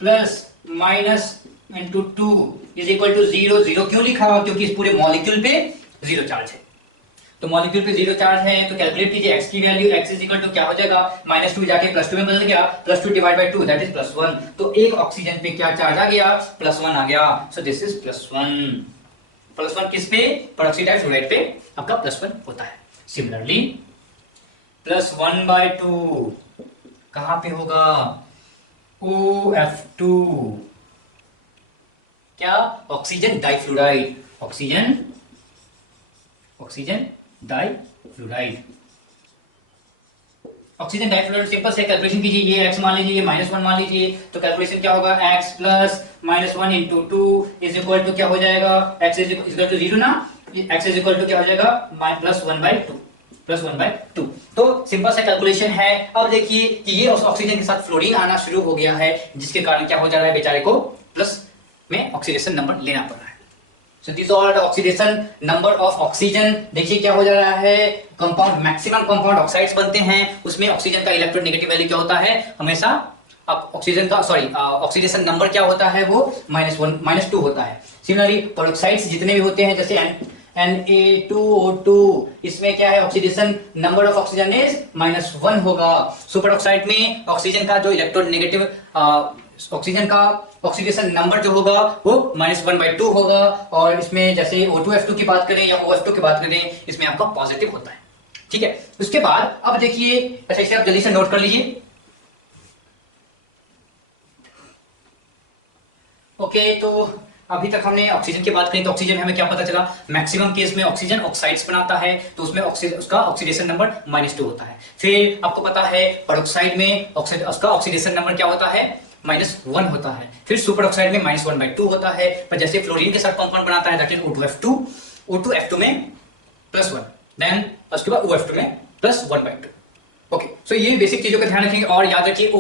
plus minus into 2 is equal to 0। 0 क्यों लिखा हुआ, क्योंकि इस पूरे मॉलिक्यूल पे 0 चार्ज है, तो मॉलिक्यूल पे 0 चार्ज है, तो कैलकुलेट कीजिए x की value, x is equal to क्या हो जाएगा, -2 जाके +2 में बदल गया, +2 डिवाइड बाय 2 दैट इज +1, तो एक ऑक्सीजन पे क्या चार्ज आ गया, +1 आ गया, सो दिस इज +1। +1 किस पे, पेरोक्सी डाइफ्लोराइड पे आपका +1 होता है। सिमिलरली +1/2 कहां पे होगा, OF2, क्या, oxygen difluoride, oxygen difluoride, oxygen difluoride simple से कैलकुलेशन कीजिए, ये x मान लीजिए, ये -1 मान लीजिए, तो कैलकुलेशन क्या होगा, x plus -1 into 2 is equal to क्या हो जाएगा, x इज इक्वल टू 0 ना, x इज इक्वल टू क्या हो जाएगा, +1/2। तो सिंपल सा कैलकुलेशन है। अब देखिए कि ये ऑक्सीजन के साथ फ्लोरीन आना शुरू हो गया है, जिसके कारण क्या हो जा रहा है, बेचारे को प्लस में ऑक्सीडेशन नंबर लेना पड़ रहा है। So these are the oxidation number of oxygen। देखिए क्या हो जा रहा है, कंपाउंड मैक्सिमम कंपाउंड ऑक्साइड्स बनते हैं, उसमें ऑक्सीजन का इलेक्ट्रोनेगेटिव वैल्यू क्या होता है, हमेशा अब ऑक्सीजन का ऑक्सीडेशन नंबर क्या होता है, वो -1 -2 होता है। सिमिलरली पेरोक्साइड्स जितने भी होते हैं, जैसे Na2O2, इसमें क्या है, oxidation number of oxygen is -1 होगा। सुपर ऑक्साइड में ऑक्सीजन का जो इलेक्ट्रोनेगेटिव ऑक्सीजन का ऑक्सीडेशन नंबर जो होगा वो -1/2 होगा, और इसमें जैसे O2F2 की बात करें या OF2 की बात करें, इसमें आपका पॉजिटिव होता है। ठीक है, उसके बाद अब देखिए, अच्छा इसे आप जल्दी से नोट कर लीजिए। ओके, तो अभी तक हमने ऑक्सीजन की बात करी, तो ऑक्सीजन में हमें क्या पता चला, मैक्सिमम केस में ऑक्सीजन ऑक्साइड्स बनाता है, तो उसमें उसका ऑक्सीडेशन नंबर -2 होता है। फिर आपको पता है पेरोक्साइड में उसका ऑक्सीडेशन नंबर क्या होता है, -1 होता है। फिर सुपर ऑक्साइड में -1/2 होता है, पर जैसे फ्लोरीन के साथ कंपाउंड बनाता है दैट इज O2F2, O2F2 में +1, देन उसके बाद OF2 में +1/2। ओके, सो ये बेसिक चीजों का ध्यान रखेंगे, और याद रखिए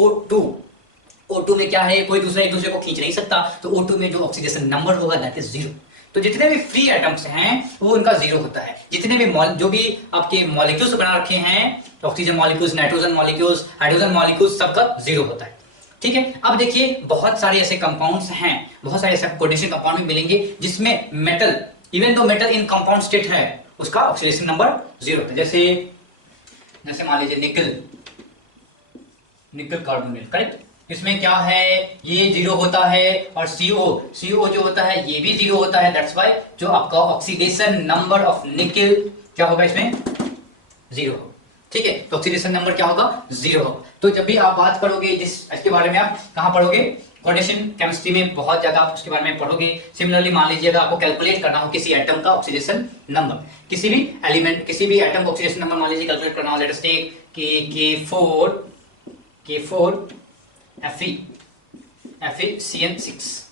O2 में क्या है, कोई दूसरा एक दूसरे को खींच नहीं सकता, तो O2 में जो ऑक्सीडेशन नंबर होगा दैट इज 0। तो जितने भी फ्री एटम्स हैं वो उनका 0 होता है, जितने भी जो भी आपके मॉलिक्यूल्स बना रखे हैं, oxygen molecules, nitrogen molecules, hydrogen molecules, सबका 0 होता है। ठीक है, अब देखिए बहुत सारे ऐसे कंपाउंड्स हैं, बहुत सारे ऐसे कोऑर्डिनेशन कंपाउंड में मिलेंगे जिसमें मेटल, इवन दो मेटल इन कंपाउंड स्टेट है, उसका ऑक्सीडेशन नंबर 0 होता है। जैसे मान लीजिए निकल कार्बोनेट, करेक्ट, इसमें क्या है, ये 0 होता है, और CO जो होता है ये भी 0 होता है, दैट्स व्हाई जो आपका ऑक्सीडेशन नंबर ऑफ निकल क्या होगा, इसमें 0 होगा। ठीक है, तो ऑक्सीडेशन नंबर क्या होगा, 0 होगा। तो जब भी आप बात करोगे इसके बारे में, आप कहाँ पढ़ोगे, कोऑर्डिनेशन केमिस्ट्री में बहुत ज्यादा आप उसके बारे में पढ़ोगे। सिमिलरली मान लीजिए अगर आपको कैलकुलेट करना हो किसी एटम का ऑक्सीडेशन नंबर, किसी भी एलिमेंट, किसी भी एटम का ऑक्सीडेशन नंबर मान लीजिए कैलकुलेट करना हो, let us take K4 FeCN6।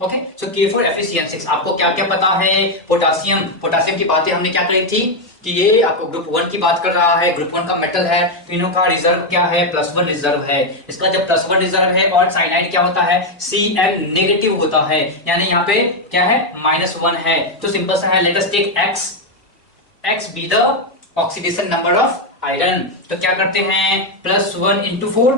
Okay, so K4 FeCN6 आपको क्या क्या पता है, पोटासियम की बातें हमने क्या करी थी कि ये आपको ग्रुप 1 की बात कर रहा है, ग्रुप 1 का मेटल है, तीनों का रिजर्व क्या है, +1 रिजर्व है। इसका जब +1 रिजर्व है और साइनाइड क्या होता है, Cn नेगेटिव होता है, यानी यहाँ पे क्या है, -1 है। तो सिंपल सा है, let us take x be the oxidation number of iron. तो क्या करते हैं, +1 × 4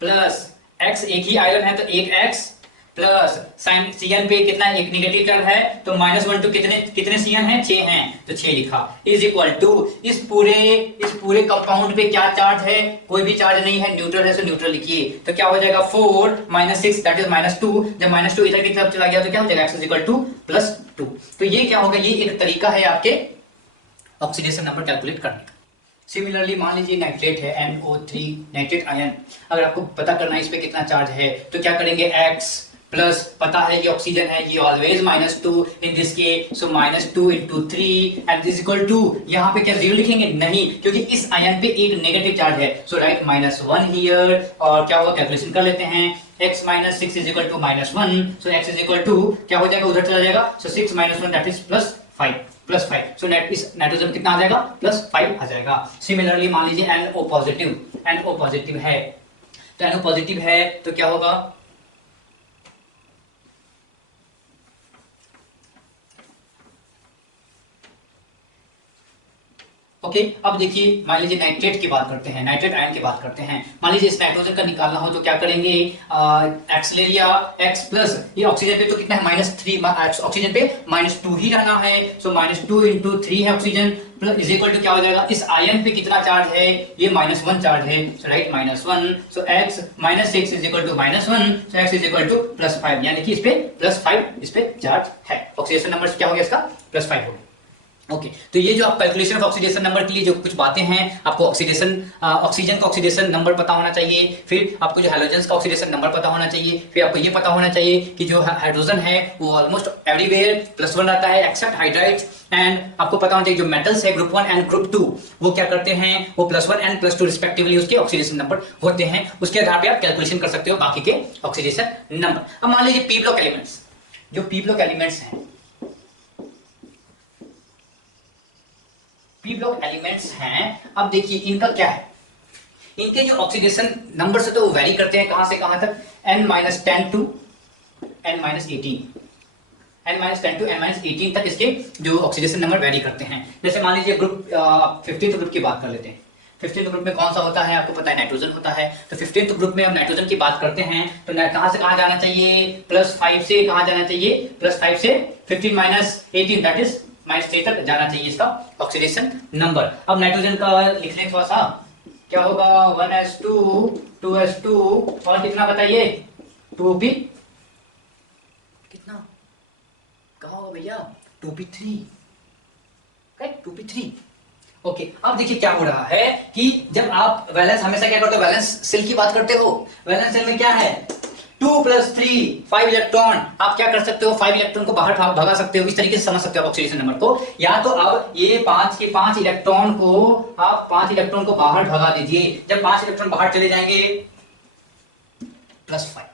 प्लस x, एक ही आयरन है तो 1x प्लस साइन Cn पे कितना, एक नेगेटिव चार्ज है तो -1 टू कितने Cn है, 6 हैं तो 6 लिखा, इज इक्वल टू इस पूरे कंपाउंड पे क्या चार्ज है, कोई भी चार्ज नहीं है, न्यूट्रल है, तो न्यूट्रल लिखिए। तो क्या हो जाएगा, 4 - 6 दैट इज -2। जब -2 इधर की तरफ चला गया तो क्या हो जाएगा, x इज इक्वल टू +2। तो ये क्या होगा, ये एक तरीका है आपके ऑक्सीडेशन नंबर कैलकुलेट करने का। सिमिलरली मान लीजिए नाइट्रेट है, NO3 नाइट्रेट आयन, अगर आपको पता करना है इस पे कितना चार्ज है तो क्या करेंगे, x प्लस पता है ये ऑक्सीजन है, ये always -2 in this case, so -2 × 3 and this equal to, यहाँ पे क्या 0 लिखेंगे, नहीं, क्योंकि इस आयन पे एक नेगेटिव चार्ज है, सो राइट -1 हियर। और क्या होगा, कैलकुलेशन कर लेते हैं, x - 6 is equal to -1, so x is equal to क्या हो जाएगा, उधर चला जाएगा, सो 6 - 1 दैट इज +5, सो इस नाइट्रोजन कितना आ जाएगा, +5 आ जाएगा। सिमिलरली मान लीजिए NO पॉजिटिव है, तो NO पॉजिटिव है तो क्या होगा, ओके अब देखिए, मान लीजिए नाइट्रेट की बात करते हैं, नाइट्रेट आयन की बात करते हैं। मान लीजिए इस नाइट्रोजन का निकालना हो तो क्या करेंगे, एक्सलेरिया x प्लस, ये ऑक्सीजन पे तो कितना है, -3, ऑक्सीजन पे -2 ही रहना है, सो -2 × 3 है oxygen, plus is equal to क्या हो जाएगा, इस आयन पे कितना चार्ज है, ये -1 चार्ज है, so right -1, so x -6 is equal to -1, so x is equal to +5, यानी कि इस पे +5 इस पे चार्ज है। ऑक्सीडेशन नंबर क्या हो गया इसका, +5 हो गया। ओके तो ये जो आप कैलकुलेशन ऑफ ऑक्सीडेशन नंबर के लिए जो कुछ बातें हैं, आपको ऑक्सीजन का ऑक्सीडेशन नंबर पता होना चाहिए, फिर आपको जो हैलोजेंस का ऑक्सीडेशन नंबर पता होना चाहिए, फिर आपको ये पता होना चाहिए कि जो हाइड्रोजन है वो ऑलमोस्ट एवरीवेयर +1 रहता है एक्सेप्ट हाइड्राइड्स, एंड आपको पता होना चाहिए जो मेटल्स है ग्रुप 1 एंड ग्रुप 2 वो क्या करते हैं, वो +1 एंड +2 रिस्पेक्टिवली उसके ऑक्सीडेशन नंबर होते हैं, उसके आधार पे आप कैलकुलेशन कर सकते हो बाकी के ऑक्सीडेशन नंबर। अब मान लीजिए पी ब्लॉक एलिमेंट्स, जो पी ब्लॉक एलिमेंट्स हैं, पी ब्लॉक एलिमेंट्स हैं, अब देखिए इनका क्या है, इनके जो ऑक्सीडेशन नंबर से तो वो वेरी करते हैं, कहां से कहां तक, n-10 to n-18, n-10 to n-18 तक इसके जो ऑक्सीडेशन नंबर वेरी करते हैं। जैसे मान लीजिए ग्रुप 15th ग्रुप की बात कर लेते हैं, 15th ग्रुप में कौन सा होता है, आपको पता है नाइट्रोजन होता है, तो 15th ग्रुप में हम नाइट्रोजन की बात करते हैं तो कहां से कहां जाना चाहिए, +5 से कहां जाना चाहिए, +5 से 15 - 18 दैट इज -3 तक जाना चाहिए इसका ऑक्सीडेशन नंबर। अब नाइट्रोजन का लिख लें थोड़ा सा, क्या होगा, 1s2 2s2 और कितना बताइए, 2p, कितना कहा होगा भैया, 2p3, करेक्ट, 2p3। ओके अब देखिए क्या हो रहा है कि जब आप वैलेंस, हमेशा क्या करते हो, वैलेंस सेल की बात करते हो, वैलेंस सेल में क्या है, 2 + 3 5 इलेक्ट्रॉन, आप क्या कर सकते हो, 5 इलेक्ट्रॉन को बाहर भगा सकते हो, इस तरीके से समझ सकते हो ऑक्सीडेशन नंबर को। या तो अब ये 5 के 5 इलेक्ट्रॉन को, आप 5 इलेक्ट्रॉन को बाहर भगा दीजिए, जब 5 इलेक्ट्रॉन बाहर चले जाएंगे +5,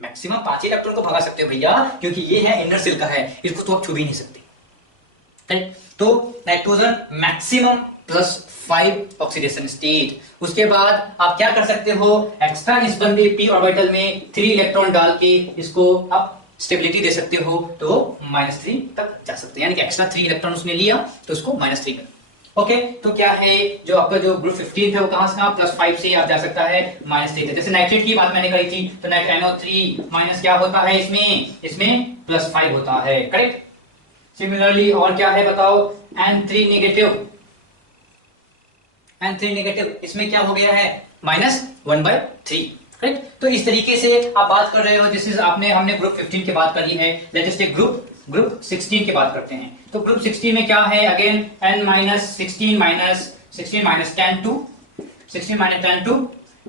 मैक्सिमम 5 इलेक्ट्रॉन को भगा सकते हो भैया, क्योंकि ये है इनर सेल का है, इसको तो आप छू भी नहीं सकते। तो नाइट्रोजन मैक्सिमम +5 ऑक्सीडेशन स्टेट, उसके बाद आप क्या कर सकते हो, एक्स्ट्रा इस बंदे p ऑर्बिटल में 3 इलेक्ट्रॉन डाल के इसको आप स्टेबिलिटी दे सकते हो, तो -3 तक जा सकते हैं, यानी कि एक्स्ट्रा 3 इलेक्ट्रॉन उसने लिया तो उसको -3 कर। ओके तो क्या है, जो आपका जो ग्रुप 15 है वो कहां से कहां, +5 से आप जा सकता है -3 तक। जैसे नाइट्रेट की बात मैंने करी थी, तो NO3 माइनस क्या होता है, इसमें +5 होता है, करेक्ट। सिमिलरली और क्या है बताओ, N3 नेगेटिव, इसमें क्या हो गया है, -1/3, करेक्ट। तो इस तरीके से आप बात कर रहे हो, हमने ग्रुप 15 की बात करी है, let us take group group 16 की बात करते हैं। तो ग्रुप 16 में क्या है, again n minus 16 minus 16 minus 10 to 16 minus 10 to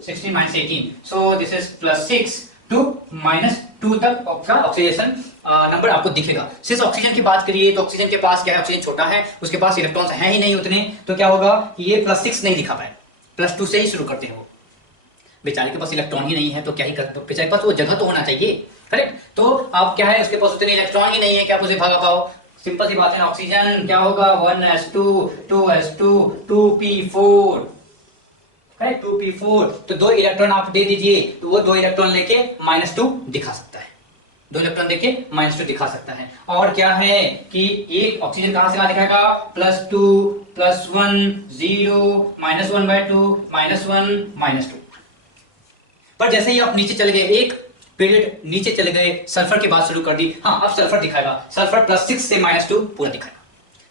16 minus 18, so this is plus 6 to minus 2 तक आपका ऑक्सीडेशन नंबर आपको दिखेगा। सिंस ऑक्सीजन की बात करिए तो ऑक्सीजन के पास क्या है, ऑक्सीजन छोटा है, उसके पास इलेक्ट्रॉन्स हैं ही नहीं उतने, तो क्या होगा कि ये प्लस 6 नहीं दिखा पाए, प्लस 2 से ही शुरू करते हैं। वो बेचारे के पास इलेक्ट्रॉन ही नहीं है तो क्या ही करते, बेचारे के पास वो जगह तो होना चाहिए, करेक्ट। तो आप क्या है, उसके पास उतने इलेक्ट्रॉन ही नहीं है कि आप उसे भागा पाओ। सिंपल सी बात है, ऑक्सीजन क्या होगा 1s2 2s2 2p4, correct 2p4। तो 2 इलेक्ट्रॉन आप दे दीजिए तो वो 2 इलेक्ट्रॉन लेके -2 दिखा सकता है, 2 इलेक्ट्रॉन देके -2 दिखा सकता है। और क्या है कि ये ऑक्सीजन कहां से कहां दिखाएगा, +2 +1 0 -1/2 -1 -2। पर जैसे ही आप नीचे चले गए, एक पीरियड नीचे चले गए, सल्फर की बात शुरू कर दी, हाँ अब सल्फर दिखाएगा, सल्फर +6 से -2 पूरा दिखाएगा।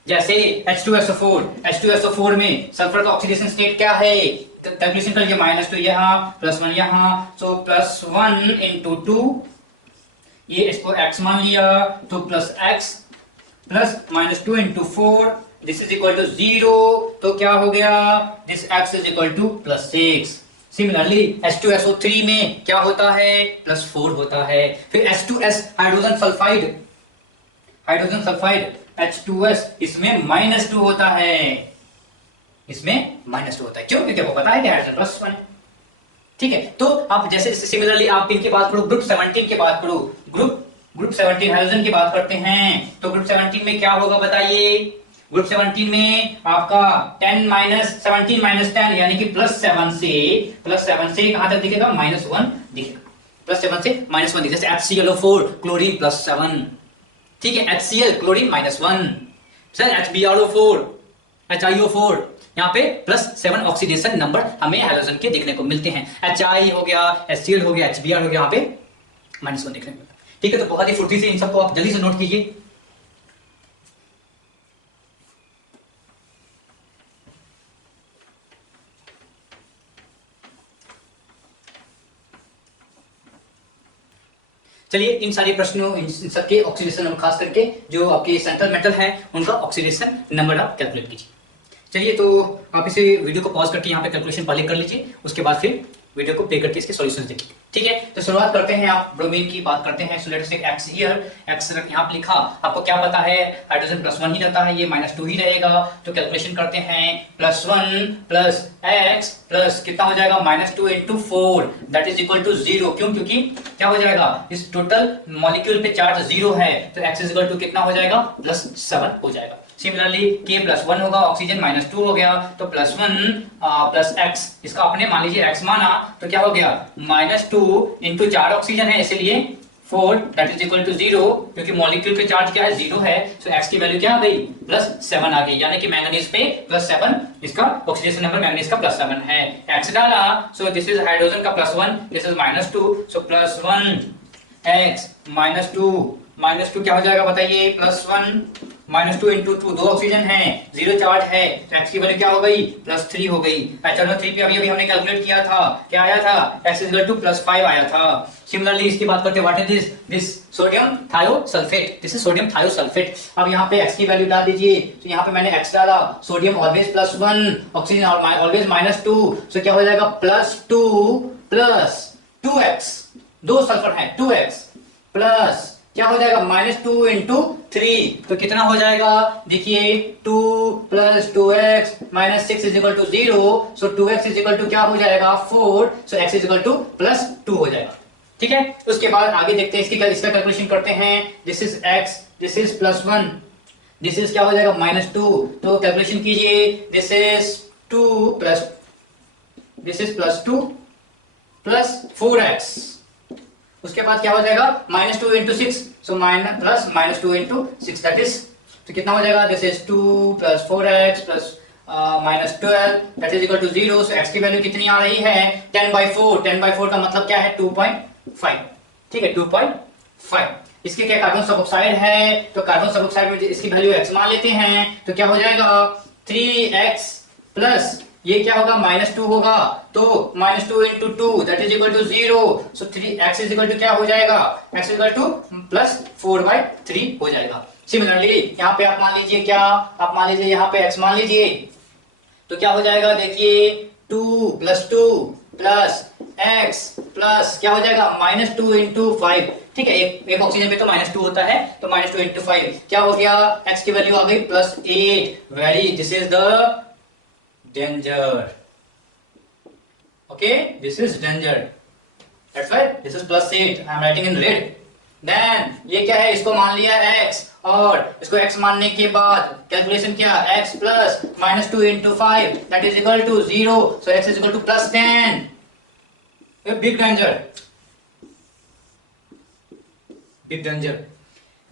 जैसे H2SO4 में सल्फर का ऑक्सीडेशन स्टेट क्या है, कैलकुलेशन करके -2 यहाँ +1 यहाँ, सो +1 × 2, ये इसको x मान लिया तो +x plus -2 × 4, this is equal to 0, तो क्या हो गया, this x is equal to +6। Similarly H2SO3 में क्या होता है, +4 होता है। फिर H2S हाइड्रोजन सल्फाइड H2S, इसमें -2 होता है, इसमें -2 होता है, क्यों, क्योंकि आपको पता है कि हाइड्रोजन +1, ठीक है। तो आप जैसे सिमिलरली आप इनकी बात करो, ग्रुप 17 की बात करो, ग्रुप 17 हाइड्रोजन की बात करते हैं, तो ग्रुप 17 में क्या होगा बताइए, ग्रुप 17 में आपका 17 - 10 यानी कि +7 से कहां तक दिखेगा, -1 दिखेगा, +7 से -1 दिखेगा। जैसे HClO4 क्लोरीन +7, ठीक है, HCl chlorine -1, sir HbRO4 HiO4 यहाँ पे +7 ऑक्सीडेशन नंबर हमें हाइड्रोजन के देखने को मिलते हैं। Hi हो गया, HCl हो गया, HBr हो गया, यहाँ पे -1 देखने को मिलता है, ठीक है। तो बहुत ही फुर्ती से इन सबको आप जल्दी से नोट कीजिए। चलिए इन सारे प्रश्नों, इन सबके ऑक्सीडेशन नंबर, खास करके जो आपके सेंट्रल मेटल है उनका ऑक्सीडेशन नंबर आप कैलकुलेट कीजिए। चलिए तो आप इसे वीडियो को पॉज करके यहाँ पे कैलकुलेशन पहले कर लीजिए, उसके बाद फिर वीडियो को प्ले करके इसके सॉल्यूशंस देखिए, ठीक है। तो शुरुआत करते हैं, आप ब्रोमीन की बात करते हैं। So let's take x here, x यहाँ पे लिखा, आपको क्या पता है हाइड्रोजन +1 ही रहता है, ये -2 ही रहेगा, तो कैलकुलेशन करते हैं, +1 + x प्लस कितना हो जाएगा, -2 × 4 दैट इज इक्वल टू 0, क्यों, क्योंकि क्या हो जाएगा, इस टोटल मॉलिक्यूल पे चार्ज 0 है, तो x इज इक्वल टू कितना हो जाएगा, +7 हो जाएगा। सिमिलरली K +1 होगा, ऑक्सीजन -2 हो गया, तो +1 + x, इसका आपने मान लीजिए x माना, तो क्या हो गया, -2 × 4 ऑक्सीजन है इसलिए 4 दैट इज इक्वल टू 0, क्योंकि मॉलिक्यूल पे चार्ज क्या है, 0 है, सो x की वैल्यू क्या आ गई, +7 आ गई, यानी कि मैंगनीज पे +7, इसका ऑक्सीडेशन नंबर मैंगनीज का +7 है। x डाला, सो दिस इज हाइड्रोजन का +1, दिस इज -2, सो +1 x -2 क्या हो जाएगा बताइए, +1 -2 × 2, 2 ऑक्सीजन है, 0 चार्ज है, तो x की वैल्यू क्या हो गई, +3 हो गई। चलो 3 पे अभी हमने कैलकुलेट किया था, क्या आया था, x +5 आया था। सिमिलरली इसकी बात करते हैं, what is this sodium thiosulphate, this is sodium thiosulphate. अब यहाँ पे x की वैल्यू डाल दीजिए, तो यहाँ पे मैंने x डाला, सोडियम ऑलवेज +1, ऑक्सीजन ऑलवेज -2, सो क्या हो जाएगा, +2 + 2x, 2 सल्फर है, 2x प्लस क्या हो जाएगा, -2 × 3, तो कितना हो जाएगा, देखिए 2 + 2x -6 is equal to 0, so 2x is equal to क्या हो जाएगा, 4, so x is equal to +2 हो जाएगा, ठीक है। उसके बाद आगे देखते हैं, इसका कैलकुलेशन करते हैं, this is x, this is +1, this is क्या हो जाएगा, -2, तो कैलकुलेशन कीजिए, this is 2 + this is +2 + 4x, उसके बाद क्या हो जाएगा, -2 × 6, सो +2 × 6 दैट इज, तो कितना हो जाएगा, this is 2 + 4x -12 that is equal to 0, so x की वैल्यू कितनी आ रही है, 10/4, 10/4 का मतलब क्या है, 2.5, ठीक है, 2.5। इसके क्या कार्बन सब्ऑक्साइड है, तो कार्बन सब्ऑक्साइड में इसकी वैल्यू x मान लेते हैं, तो क्या हो जाएगा, 3x + ये क्या होगा -2 होगा, तो -2 into 2 that is equal to 0. So 3x is equal to क्या हो जाएगा, x is equal to +4/3 हो जाएगा. सिमिलरली यहाँ पे आप मान लीजिए क्या, आप मान लीजिए यहाँ पे x मान लीजिए, तो क्या हो जाएगा देखिए 2 + 2 प्लस x प्लस क्या हो जाएगा -2 into 5. ठीक है, एक ऑक्सीजन पे तो -2 होता है, तो -2 into 5 क्या हो गया, x की वैल्यू आ गई +8. Very this is the danger. Okay, this is danger. That's why this is +8. I am writing in red. Then ये क्या है, इसको मान लिया x, और इसको x मानने के बाद कैलकुलेशन क्या, x plus -2 into 5 that is equal to 0. So x is equal to +10. A big danger. Big danger.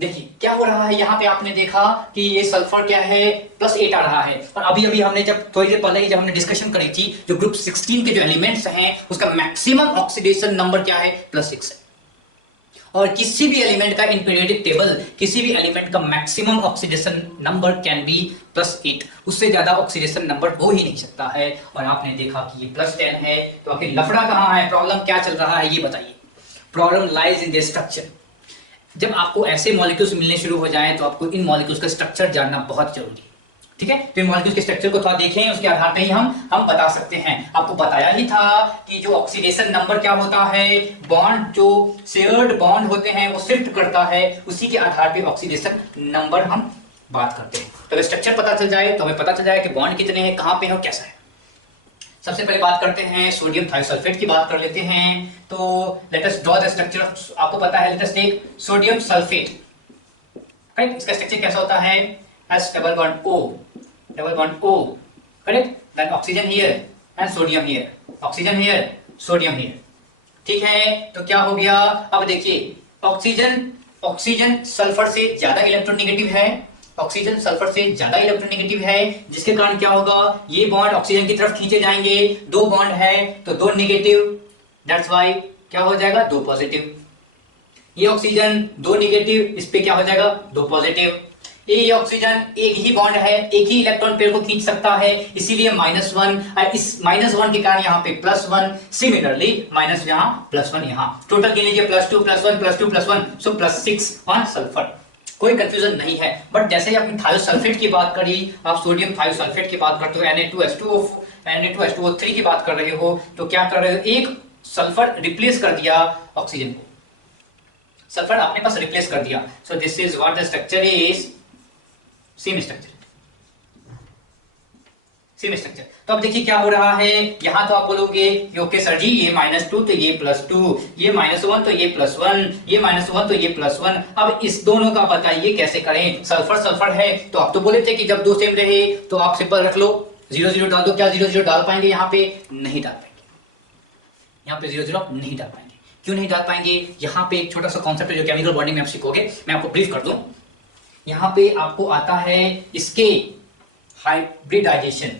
देखिए क्या हो रहा है यहाँ पे, आपने देखा कि ये सल्फर क्या है +8 आ रहा है, और अभी अभी हमने जब थोड़ी देर पहले जब हमने डिस्कशन करी थी, जो ग्रुप 16 के जो एलिमेंट्स हैं उसका मैक्सिमम ऑक्सीडेशन नंबर क्या है, +6 है. और किसी भी एलिमेंट का इन पीरियोडिक टेबल किसी भी एलिमेंट का maximum oxidation number can be +8. उससे ज्यादा ऑक्सीडेशन नंबर हो ही नहीं सकता है. और आपने देखा कि ये +10 है, तो आखिर लफड़ा कहाँ है, प्रॉब्लम क्या चल रहा है ये बताइए. Problem lies in the structure. जब आपको ऐसे मॉलिक्यूल्स मिलने शुरू हो जाएं तो आपको इन मॉलिक्यूल्स का स्ट्रक्चर जानना बहुत जरूरी है. ठीक है, तो इन मॉलिक्यूल्स के स्ट्रक्चर को थोड़ा देखें, उसके आधार पर ही हम बता सकते हैं. आपको बताया ही था कि जो ऑक्सीडेशन नंबर क्या होता है, बॉन्ड जो शेयर्ड बॉन्ड होते हैं वो शिफ्ट करता है, उसी के आधार पे ऑक्सीडेशन नंबर हम बात करते हैं. तो अगर स्ट्रक्चर पता चल जाए तो हमें पता चल जाए कि बॉन्ड कितने हैं, कहां पे है और कैसा है. सबसे पहले बात करते हैं सोडियम थायोसल्फेट की बात कर लेते हैं. तो let us draw the structure. आपको पता है, let us take sodium sulphate. Right, इसका स्ट्रक्चर कैसा होता है, S double bond O, correct? Then oxygen here and sodium here. Oxygen here, sodium here. ठीक है, तो क्या हो गया, अब देखिए ऑक्सीजन सल्फर से ज्यादा इलेक्ट्रोनेगेटिव है, ऑक्सीजन सल्फर से ज्यादा इलेक्ट्रोनेगेटिव है, जिसके कारण क्या होगा, ये बॉन्ड ऑक्सीजन की तरफ खींचे जाएंगे. 2 बॉन्ड है तो 2 नेगेटिव, दैट्स व्हाई क्या हो जाएगा 2 पॉजिटिव. ये ऑक्सीजन 2 नेगेटिव, इस पे क्या हो जाएगा 2 पॉजिटिव. ये ऑक्सीजन एक ही बॉन्ड है, एक ही इलेक्ट्रॉन पेयर को खींच सकता है, इसीलिए -1, और इस -1 के कारण यहाँ पे +1. सिमिलरली माइनस यहाँ +1 यहाँ, टोटल गिन लीजिए +2 +1 +2 +1, सो +6 ऑन सल्फर. कोई कंफ्यूजन नहीं है. बट जैसे ही आपने थायोसल्फेट की बात करी, आप सोडियम थायोसल्फेट की बात करते हो, Na2H2O3 की बात कर रहे हो, तो क्या कर रहे हो, एक सल्फर रिप्लेस कर दिया ऑक्सीजन को, सल्फर आपने पास रिप्लेस कर दिया. सो this is what the structure is, same structure. तो अब देखिए क्या हो रहा है, यहां तो आप बोलोगे ओके सर जी, ये -2 तो ये +2, ये -1 तो ये +1, ये -1 तो ये +1. अब इस दोनों का बताइए कैसे करें. सल्फर है, तो आप तो बोले थे कि जब 2 सेम रहे तो आप सिंपल रख लो, 0 0 डाल दो. क्या 0 0 डाल पाएंगे, यहाँ पे नहीं डाल पाएंगे, यहाँ पे 0 0 नहीं डाल पाएंगे. क्यों नहीं डाल पाएंगे, यहाँ पे एक छोटा सा कॉन्सेप्ट है जो केमिकल बॉन्डिंग में आप सीखोगे, मैं आपको ब्रीफ कर दूं. यहाँ पे आपको आता है इसके हाइब्रिडाइजेशन.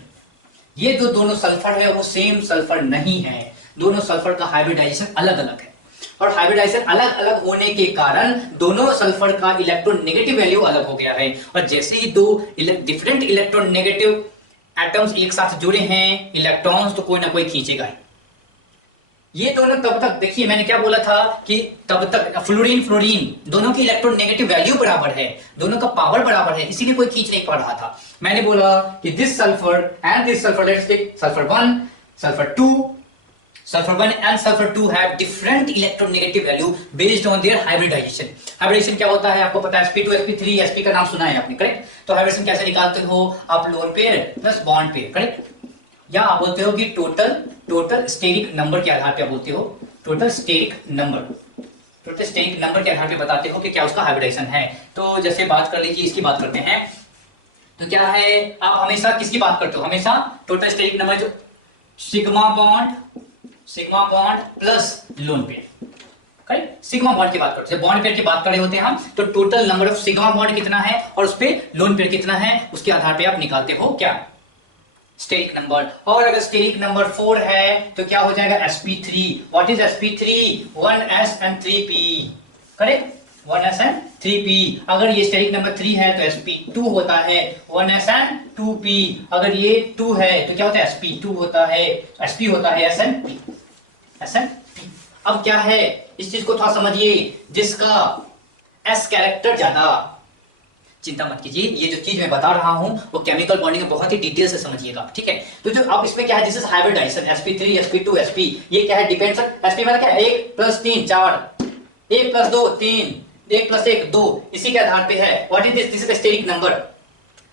ये जो दोनों सल्फर है वो सेम सल्फर नहीं है, दोनों सल्फर का हाइब्रिडाइजेशन अलग अलग है. और हाइब्रिडाइजेशन अलग अलग होने के कारण दोनों सल्फर का इलेक्ट्रोनेगेटिव वैल्यू अलग हो गया है. और जैसे ही 2 डिफरेंट इलेक्ट्रोनेगेटिव एटम्स एक साथ जुड़े हैं, इलेक्ट्रॉन्स तो कोई ना कोई खींचेगा ही. ये दोनों तब तक, देखिए मैंने क्या बोला था कि तब तक फ्लोरीन दोनों की इलेक्ट्रोनेगेटिव वैल्यू बराबर है, दोनों का पावर बराबर है, इसीलिए कोई खींच नहीं पा रहा था. मैंने बोला कि this sulphur and this sulphur, let's take sulphur 1, sulphur 1 and sulphur 2 have different electronegative value based on their hybridization. Hybridization क्या होता है आपको पता है, sp2 sp3 sp का नाम सुना है आपने, करेक्ट. तो हाइब्रिडेशन कैसे निकालते हो आप, lone pair plus bond pair, correct. या आप बोलते हो कि टोटल स्टेरिक नंबर के आधार पे आप बोलते हो, टोटल स्टेरिक नंबर के आधार पे बताते हो कि क्या उसका हाइब्रिडाइजेशन है. तो जैसे बात कर लीजिए, इसकी बात करते हैं, तो क्या है, आप हमेशा किसकी बात करते हो, हमेशा टोटल स्टेरिक नंबर, जो sigma bond plus lone pair, correct. Sigma bond की बात करते हैं, बॉन्ड पेयर की बात कर रहे होते हैं हम, तो total number of sigma bond कितना है और उस पे लोन पेयर कितना है, उसके आधार पे आप निकालते हो क्या, स्टेरिक नंबर. और अगर स्टेरिक नंबर 4 है तो क्या हो जाएगा sp3. What is sp3, 1s and 3p, correct. 1s3p। अगर ये स्टेरिक नंबर 3 है तो sp2 होता है 1s2p। अगर ये 2 है तो क्या होता है sp2 होता है, sp होता है SnP। अब क्या है, इस चीज को थोड़ा समझिए, जिसका s कैरेक्टर ज्यादा, चिंता मत कीजिए, ये जो चीज मैं बता रहा हूं वो केमिकल बॉन्डिंग में बहुत ही डिटेल से समझिएगा, ठीक है। तो जो अब इसमें क्या है, this is hybridisation sp3 sp2 sp, ये क्या है, डिपेंड्स sp मतलब क्या है 1 + 3 4, 1 + 2 3, 1 + 1 2, इसी के आधार पे है। What is this, this is steric number.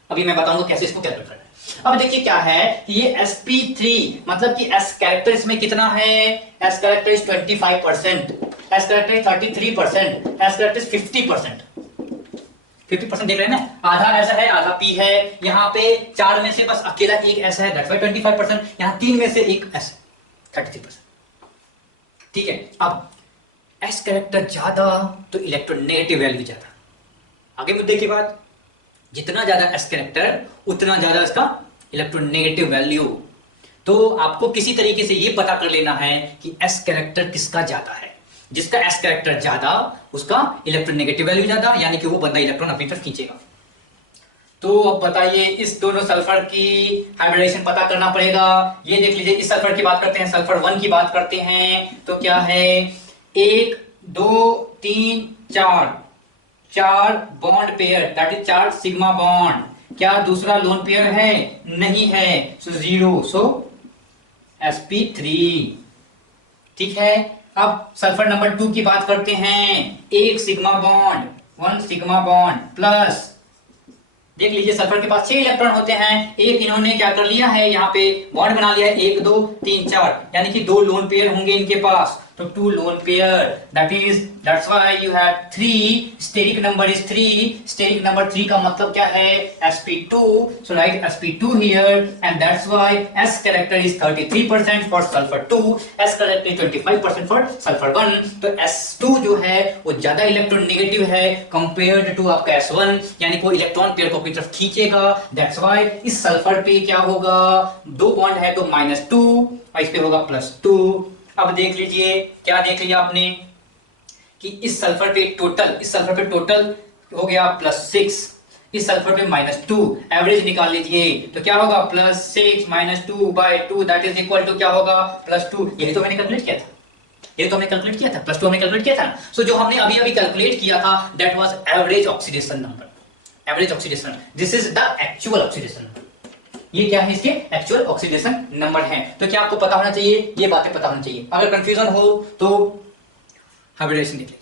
अभी मैं बताऊंगा कैसे इसको कैलकुलेट करना है। अब देखिए क्या है, ये sp3 मतलब कि s कैरेक्टर इसमें कितना है, s character is 25%, s character is 33%, s character is 50%। 50% देख रहे हैं ना, आधा ऐसा है आधा पी है। यहाँ पे 4 में से बस अकेला एक ऐसा है, दैट्स व्हाई 25%। यहाँ 3 में से एक ऐसा 33%, ठीक है। अब एस कैरेक्टर ज्यादा तो इलेक्ट्रोनेगेटिव वैल्यू ज्यादा। आगे मुद्दे की बात, जितना ज्यादा एस कैरेक्टर उतना ज्यादा इसका इलेक्ट्रोनेगेटिव वैल्यू। तो आपको किसी तरीके से ये पता कर लेना है कि एस कैरेक्टर किसका ज्यादा है। जिसका एस कैरेक्टर ज्यादा उसका इलेक्ट्रोनेगेटिव वैल्यू ज्यादा, यानी कि वो बंदा इलेक्ट्रॉन अपनी तरफ खींचेगा। तो अब बताइए, इस दोनों सल्फर की हाइब्रिडाइजेशन पता करना पड़ेगा। ये देख लीजिए, इस सल्फर की बात करते हैं, सल्फर 1 की बात करते हैं, तो क्या है 1 2 3 4, 4 bond pair, that is 4 sigma bond. क्या दूसरा लोन पेयर है, नहीं है, सो 0, सो sp3, ठीक है। अब सल्फर नंबर 2 की बात करते हैं, 1 sigma bond, 1 sigma bond plus, देख लीजिए सल्फर के पास 6 इलेक्ट्रॉन होते हैं, एक इन्होंने क्या कर लिया है, यहाँ पे बॉन्ड बना लिया है 1 2 3 4, यानी कि 2 लोन पेयर होंगे इनके पास, तो 2 lone pair, that's why you have 3, steric number is 3, steric number 3 का मतलब क्या है, sp2, so right sp2 here, and that's why s character is 33% for sulphur 2, s character is 25% for sulphur 1। तो s2 जो है वो ज्यादा इलेक्ट्रोनेगेटिव है कंपेयर्ड टू आपका s1, यानी कि वो इलेक्ट्रॉन पेयर को अपनी तरफ खींचेगा। दैट्स व्हाई इस सल्फर पे क्या होगा, 2 बॉन्ड है तो -2 और इस पे होगा +2। अब देख लीजिए, क्या देख लिया आपने कि इस सल्फर पे टोटल हो गया +6, इस सल्फर पे -2, एवरेज निकाल लीजिए तो क्या होगा +6 - 2/2, दैट इज इक्वल टू क्या होगा +2। यही तो मैंने कैलकुलेट किया था, ये तो हमने कैलकुलेट किया था, +2 हमने कैलकुलेट किया था। सो जो हमने अभी अभी कैलकुलेट किया था that was average oxidation number, average oxidation, this is the actual oxidation number. ये क्या है, इसके एक्चुअल ऑक्सीडेशन नंबर है। तो क्या आपको पता होना चाहिए, ये बातें पता होनी चाहिए। अगर कंफ्यूजन हो तो हाइब्रिडेशन देख लीजिए,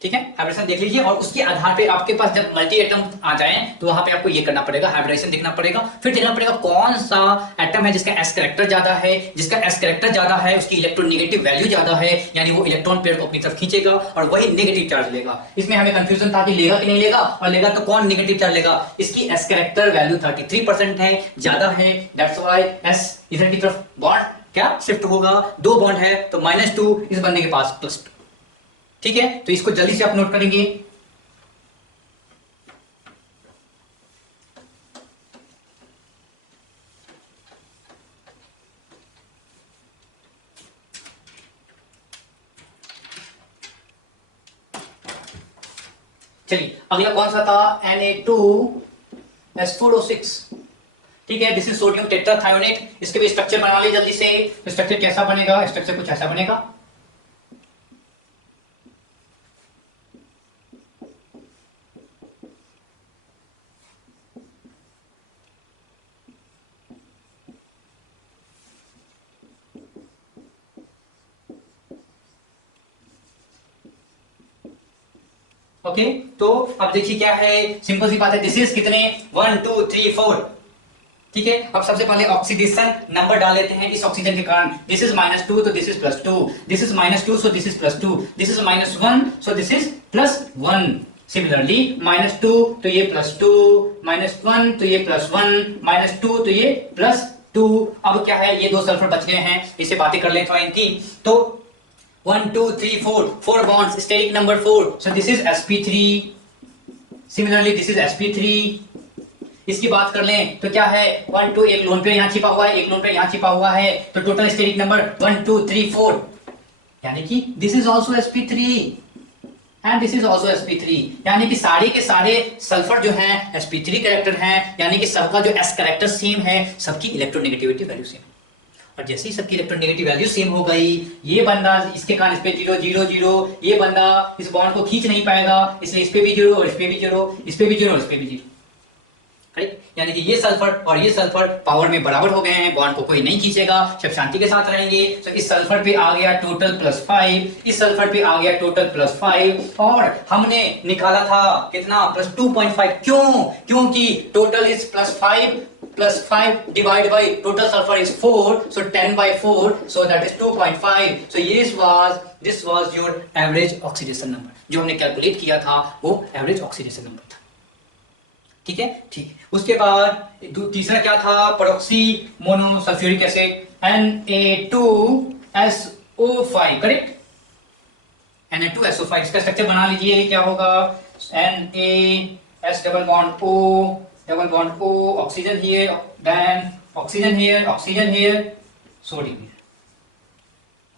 ठीक है, हाइब्रिडेशन देख लीजिए, और उसके आधार पे आपके पास जब मल्टी एटम आ जाए तो वहां पे आपको ये करना पड़ेगा, हाइब्रिडेशन देखना पड़ेगा, फिर देखना पड़ेगा कौन सा एटम है जिसका एस कैरेक्टर ज्यादा है। जिसका एस कैरेक्टर ज्यादा है उसकी इलेक्ट्रोनेगेटिव वैल्यू ज्यादा है, यानी वो इलेक्ट्रॉन पेयर को अपनी तरफ खींचेगा और वही नेगेटिव चार्ज लेगा। इसमें हमें कंफ्यूजन था कि लेगा कि नहीं लेगा, और लेगा तो कौन नेगेटिव चार्ज लेगा। इसकी एस कैरेक्टर वैल्यू 33% है, ज्यादा है, दैट्स व्हाई एस इधर की तरफ बॉन्ड क्या शिफ्ट होगा, 2 बॉन्ड है तो -2, इस बंदे के पास +2, ठीक है। तो इसको जल्दी से आप नोट करेंगे। चलिए अगला कौन सा था, Na2S4O6, ठीक है, दिस इज सोडियम टेट्राथायोनेट। इसके भी स्ट्रक्चर बना ली जल्दी से। स्ट्रक्चर कैसा बनेगा, स्ट्रक्चर कुछ ऐसा बनेगा, ओके। तो अब देखिए क्या है, सिंपल सी बात है, दिस इज कितने 1 2 3 4, ठीक है। अब सबसे पहले ऑक्सीडेशन नंबर डाल लेते हैं इस ऑक्सीजन के कारण। दिस इज -2 तो this is +2, this is -2 so this is +2, this is -1 so this is +1। Similarly -2 तो ये +2, -1 तो ये +1, -2 तो ये +2। अब क्या है, ये 2 सल्फर बच गए हैं, इसे बातें कर लेते हैं इनकी। तो 1 2 3 4 bonds, steric number 4, so this is sp3, similarly this is sp3। इसकी बात कर लें तो क्या है, 1 2, एक लोन पेयर यहाँ छिपा हुआ है, एक लोन पेयर यहाँ छिपा हुआ है, तो टोटल स्टेरिक नंबर 1 2 3 4, यानी कि this is also sp3, and this is also sp3, यानी कि सारे के सारे सल्फर जो हैं sp3 कैरेक्टर हैं, यानी कि सबका जो s कैरेक्टर सेम है, सबकी इलेक्ट्रोनेगेटिविटी वैल्यू सेम। और जैसे ही सबकी इलेक्ट्रोनेगेटिव वैल्यू सेम हो गई, ये बंदा इसके कारण इस पे 0 0 0, ये बंदा इस बॉन्ड को खींच नहीं पाएगा, इसलिए इस पे भी 0 और इस पे भी 0, इस पे भी 0 और इस पे भी 0। यानी कि ये सल्फर और ये सल्फर पावर में बराबर हो गए हैं, बॉन्ड को कोई नहीं खींचेगा, सब शांति के साथ रहेंगे। तो इस सल्फर पे आ गया टोटल +5, इस सल्फर पे आ गया टोटल +5, और हमने निकाला था कितना +2.5। क्यों? क्योंकि total is +5 divided by total sulfur is 4, so 10/4, so that is 2.5. so this was your average oxidation number, जो हमने कैलकुलेट किया था वो एवरेज ऑक्सीडेशन नंबर था। ठीक है, ठीक। उसके बाद तीसरा क्या था, peroxy monosulfuric acid Na2SO5, correct, Na2SO5। इसका स्ट्रक्चर बना लीजिए, क्या होगा, Na double bond O, oxygen here, then oxygen here, sodium here,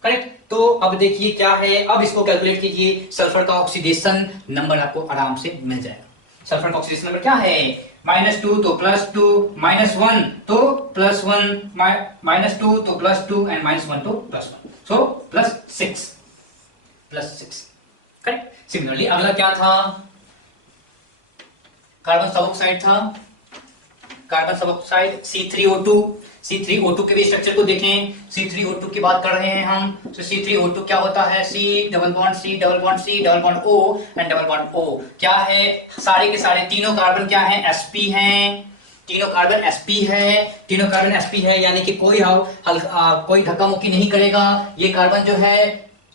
correct. तो अब देखिए क्या है, अब इसको कैलकुलेट कीजिए, सल्फर का ऑक्सीडेशन नंबर आपको आराम से मिल जाएगा। सल्फर का ऑक्सीडेशन नंबर क्या है, -2 तो +2, -1 तो +1, -2 तो +2 एंड -1 तो +1, सो +6, करेक्ट। सिमिलरली अगला क्या था, कार्बन सब ऑक्साइड था, कार्बन सब ऑक्साइड C3O2 के भी स्ट्रक्चर को देखें। C3O2 की बात कर रहे हैं हम, तो C3O2 क्या होता है, C double bond C double bond C double bond O and double bond O। क्या है, सारे के सारे तीनों कार्बन क्या हैं, sp हैं, तीनों कार्बन sp है, यानी कि कोई धक्का मुक्की नहीं करेगा। ये कार्बन जो है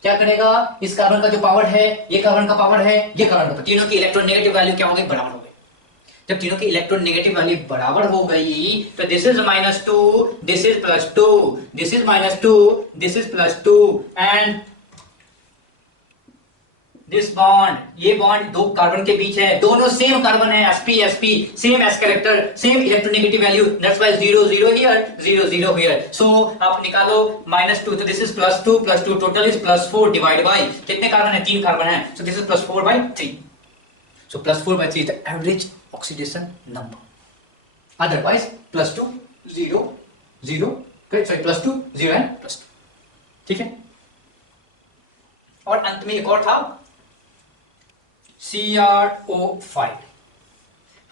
क्या करेगा, इस कार्बन का जो पावर है, ये कार्बन का पावर है, ये कार्बन का, तीनों की इलेक्ट्रोनेगेटिव वैल्यू क्या हो गई, बराबर हो गई। जब तीनों की इलेक्ट्रोनेगेटिव वैल्यू बराबर हो गई तो this is -2, this is +2, this is -2, this is +2, and this bond, ये बॉन्ड दो कार्बन के बीच है, दोनों सेम कार्बन है, sp same s character, same electronegative value, that's why 0 0 here, 0 0 here. So आप निकालो -2, तो this is +2 total is +4 divide by कितने कार्बन है, 3 कार्बन है, so this is +4/3, so +4/3 is the average oxidation number. Otherwise +2 0 0, sorry, +2 0 and +2, ठीक है। और अंत में एक और था CrO5,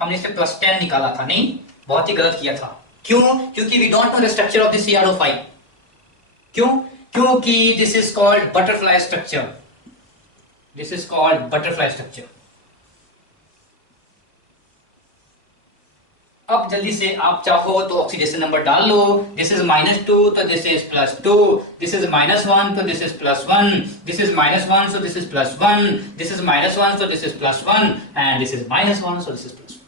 हमने इससे +10 निकाला था, नहीं, बहुत ही गलत किया था। क्यों? क्योंकि we don't know the structure of the CrO5। क्यों? क्योंकि this is called butterfly structure, this is called butterfly structure। अब जल्दी से आप चाहो तो ऑक्सीडेशन नंबर डाल लो, दिस इज -2 तो दिस इज +2, दिस इज -1 तो this is +1, this is -1 so this is +1, this is -1 so this is +1, and this is -1 so this is +1।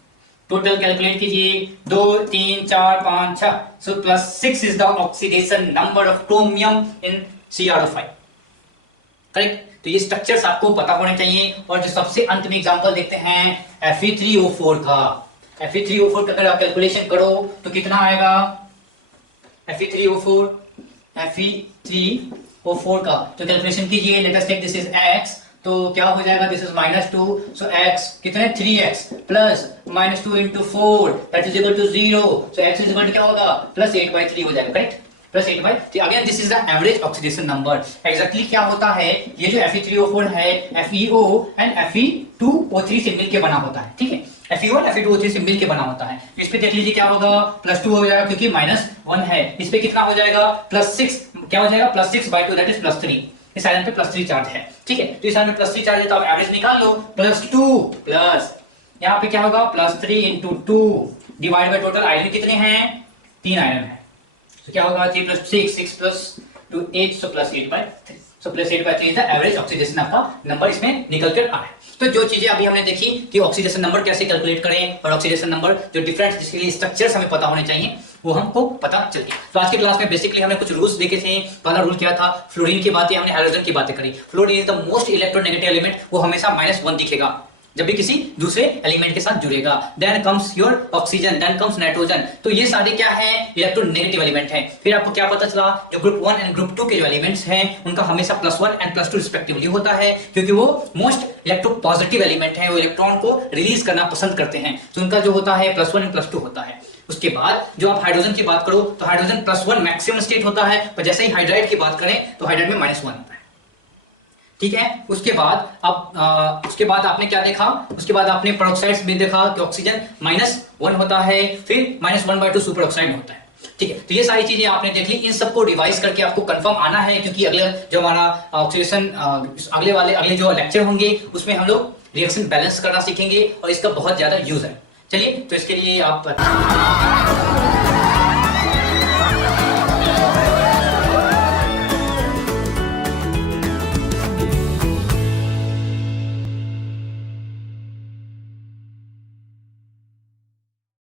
Total calculate कीजिए, 2 3 4 5 6, so +6 is the oxidation number of chromium in CrO5, correct. तो ये structures आपको पता होने चाहिए। और जो सबसे अंत में एग्जांपल देखते हैं Fe3O4 का, Fe3O4 का अगर आप कैलकुलेशन करो तो कितना आएगा, Fe3O4 का तो कैलकुलेशन कीजिए, let us take this is x, तो क्या हो जाएगा, दिस इज -2, सो x कितने 3x plus -2 into 4 that is equal to 0, so x is equal to क्या होगा, +8/3 हो जाएगा, correct, +8/3। Again this is the average oxidation number. Exactly क्या होता है, ये जो Fe3O4 है FeO एंड Fe2O3 से मिलकर बना होता है, ठीक है, Fe1 और Fe2O3 से मिलके बना होता है। इस पे देख लीजिए क्या होगा, +2 हो जाएगा क्योंकि -1 है, इस पे कितना हो जाएगा, +6, क्या हो जाएगा, +6/2 दैट इज +3, इस आयरन पे +3 चार्ज है, ठीक है। तो इस आयरन में +3 चार्ज है, तो आप एवरेज निकाल लो, +2 प्लस यहाँ पे क्या होगा, +3 into 2 divide by total iron कितने हैं, 3 आयरन है, तो क्या होगा 3 + 6, 6 + 2 8, so +8/3, so +8/3 is the average oxidation आपका नंबर इसमें निकल कर आया। तो जो चीजें अभी हमने देखी कि ऑक्सीडेशन नंबर कैसे कैलकुलेट करें, और ऑक्सीडेशन नंबर जो डिफरेंट जिसके लिए स्ट्रक्चर्स हमें पता होने चाहिए वो हमको पता चल गया। तो आज की क्लास में बेसिकली हमने कुछ रूल्स देखे थे। पहला रूल क्या था, फ्लोरीन की बातें, हमने हाइड्रोजन की बातें करी। Fluorine is the most electronegative element, वो हमेशा -1 दिखेगा, जब भी किसी दूसरे एलिमेंट के साथ जुड़ेगा। Then comes your oxygen, then comes nitrogen. तो ये सारे क्या है, इलेक्ट्रोनेगेटिव एलिमेंट है। फिर आपको क्या पता चला, जो ग्रुप 1 एंड ग्रुप 2 के जो एलिमेंट्स हैं उनका हमेशा +1 एंड +2 रिस्पेक्टिवली होता है, क्योंकि वो मोस्ट इलेक्ट्रोपॉजिटिव एलिमेंट है, वो इलेक्ट्रॉन को रिलीज करना पसंद करते हैं। तो उनका जो होता है +1 एंड +2 होता है। उसके बाद जो आप हाइड्रोजन की बात करो तो हाइड्रोजन +1 मैक्सिमम स्टेट होता है, पर जैसे ही हाइड्राइड की बात करें तो हाइड्राइड में -1 होता है। ठीक है, उसके बाद आपने क्या देखा, उसके बाद आपने पेरोक्साइड्स में देखा कि ऑक्सीजन -1 होता है, फिर -1/2 सुपर ऑक्साइड होता है। ठीक है, तो ये सारी चीजें आपने देख ली। इन सबको रिवाइज करके आपको कंफर्म आना है, क्योंकि अगले जो हमारा ऑक्सीडेशन अगले जो लेक्चर होंगे उसमें हम लोग रिएक्शन बैलेंस करना सीखेंगे और इसका बहुत ज्यादा यूज है। चलिए, तो इसके लिए आप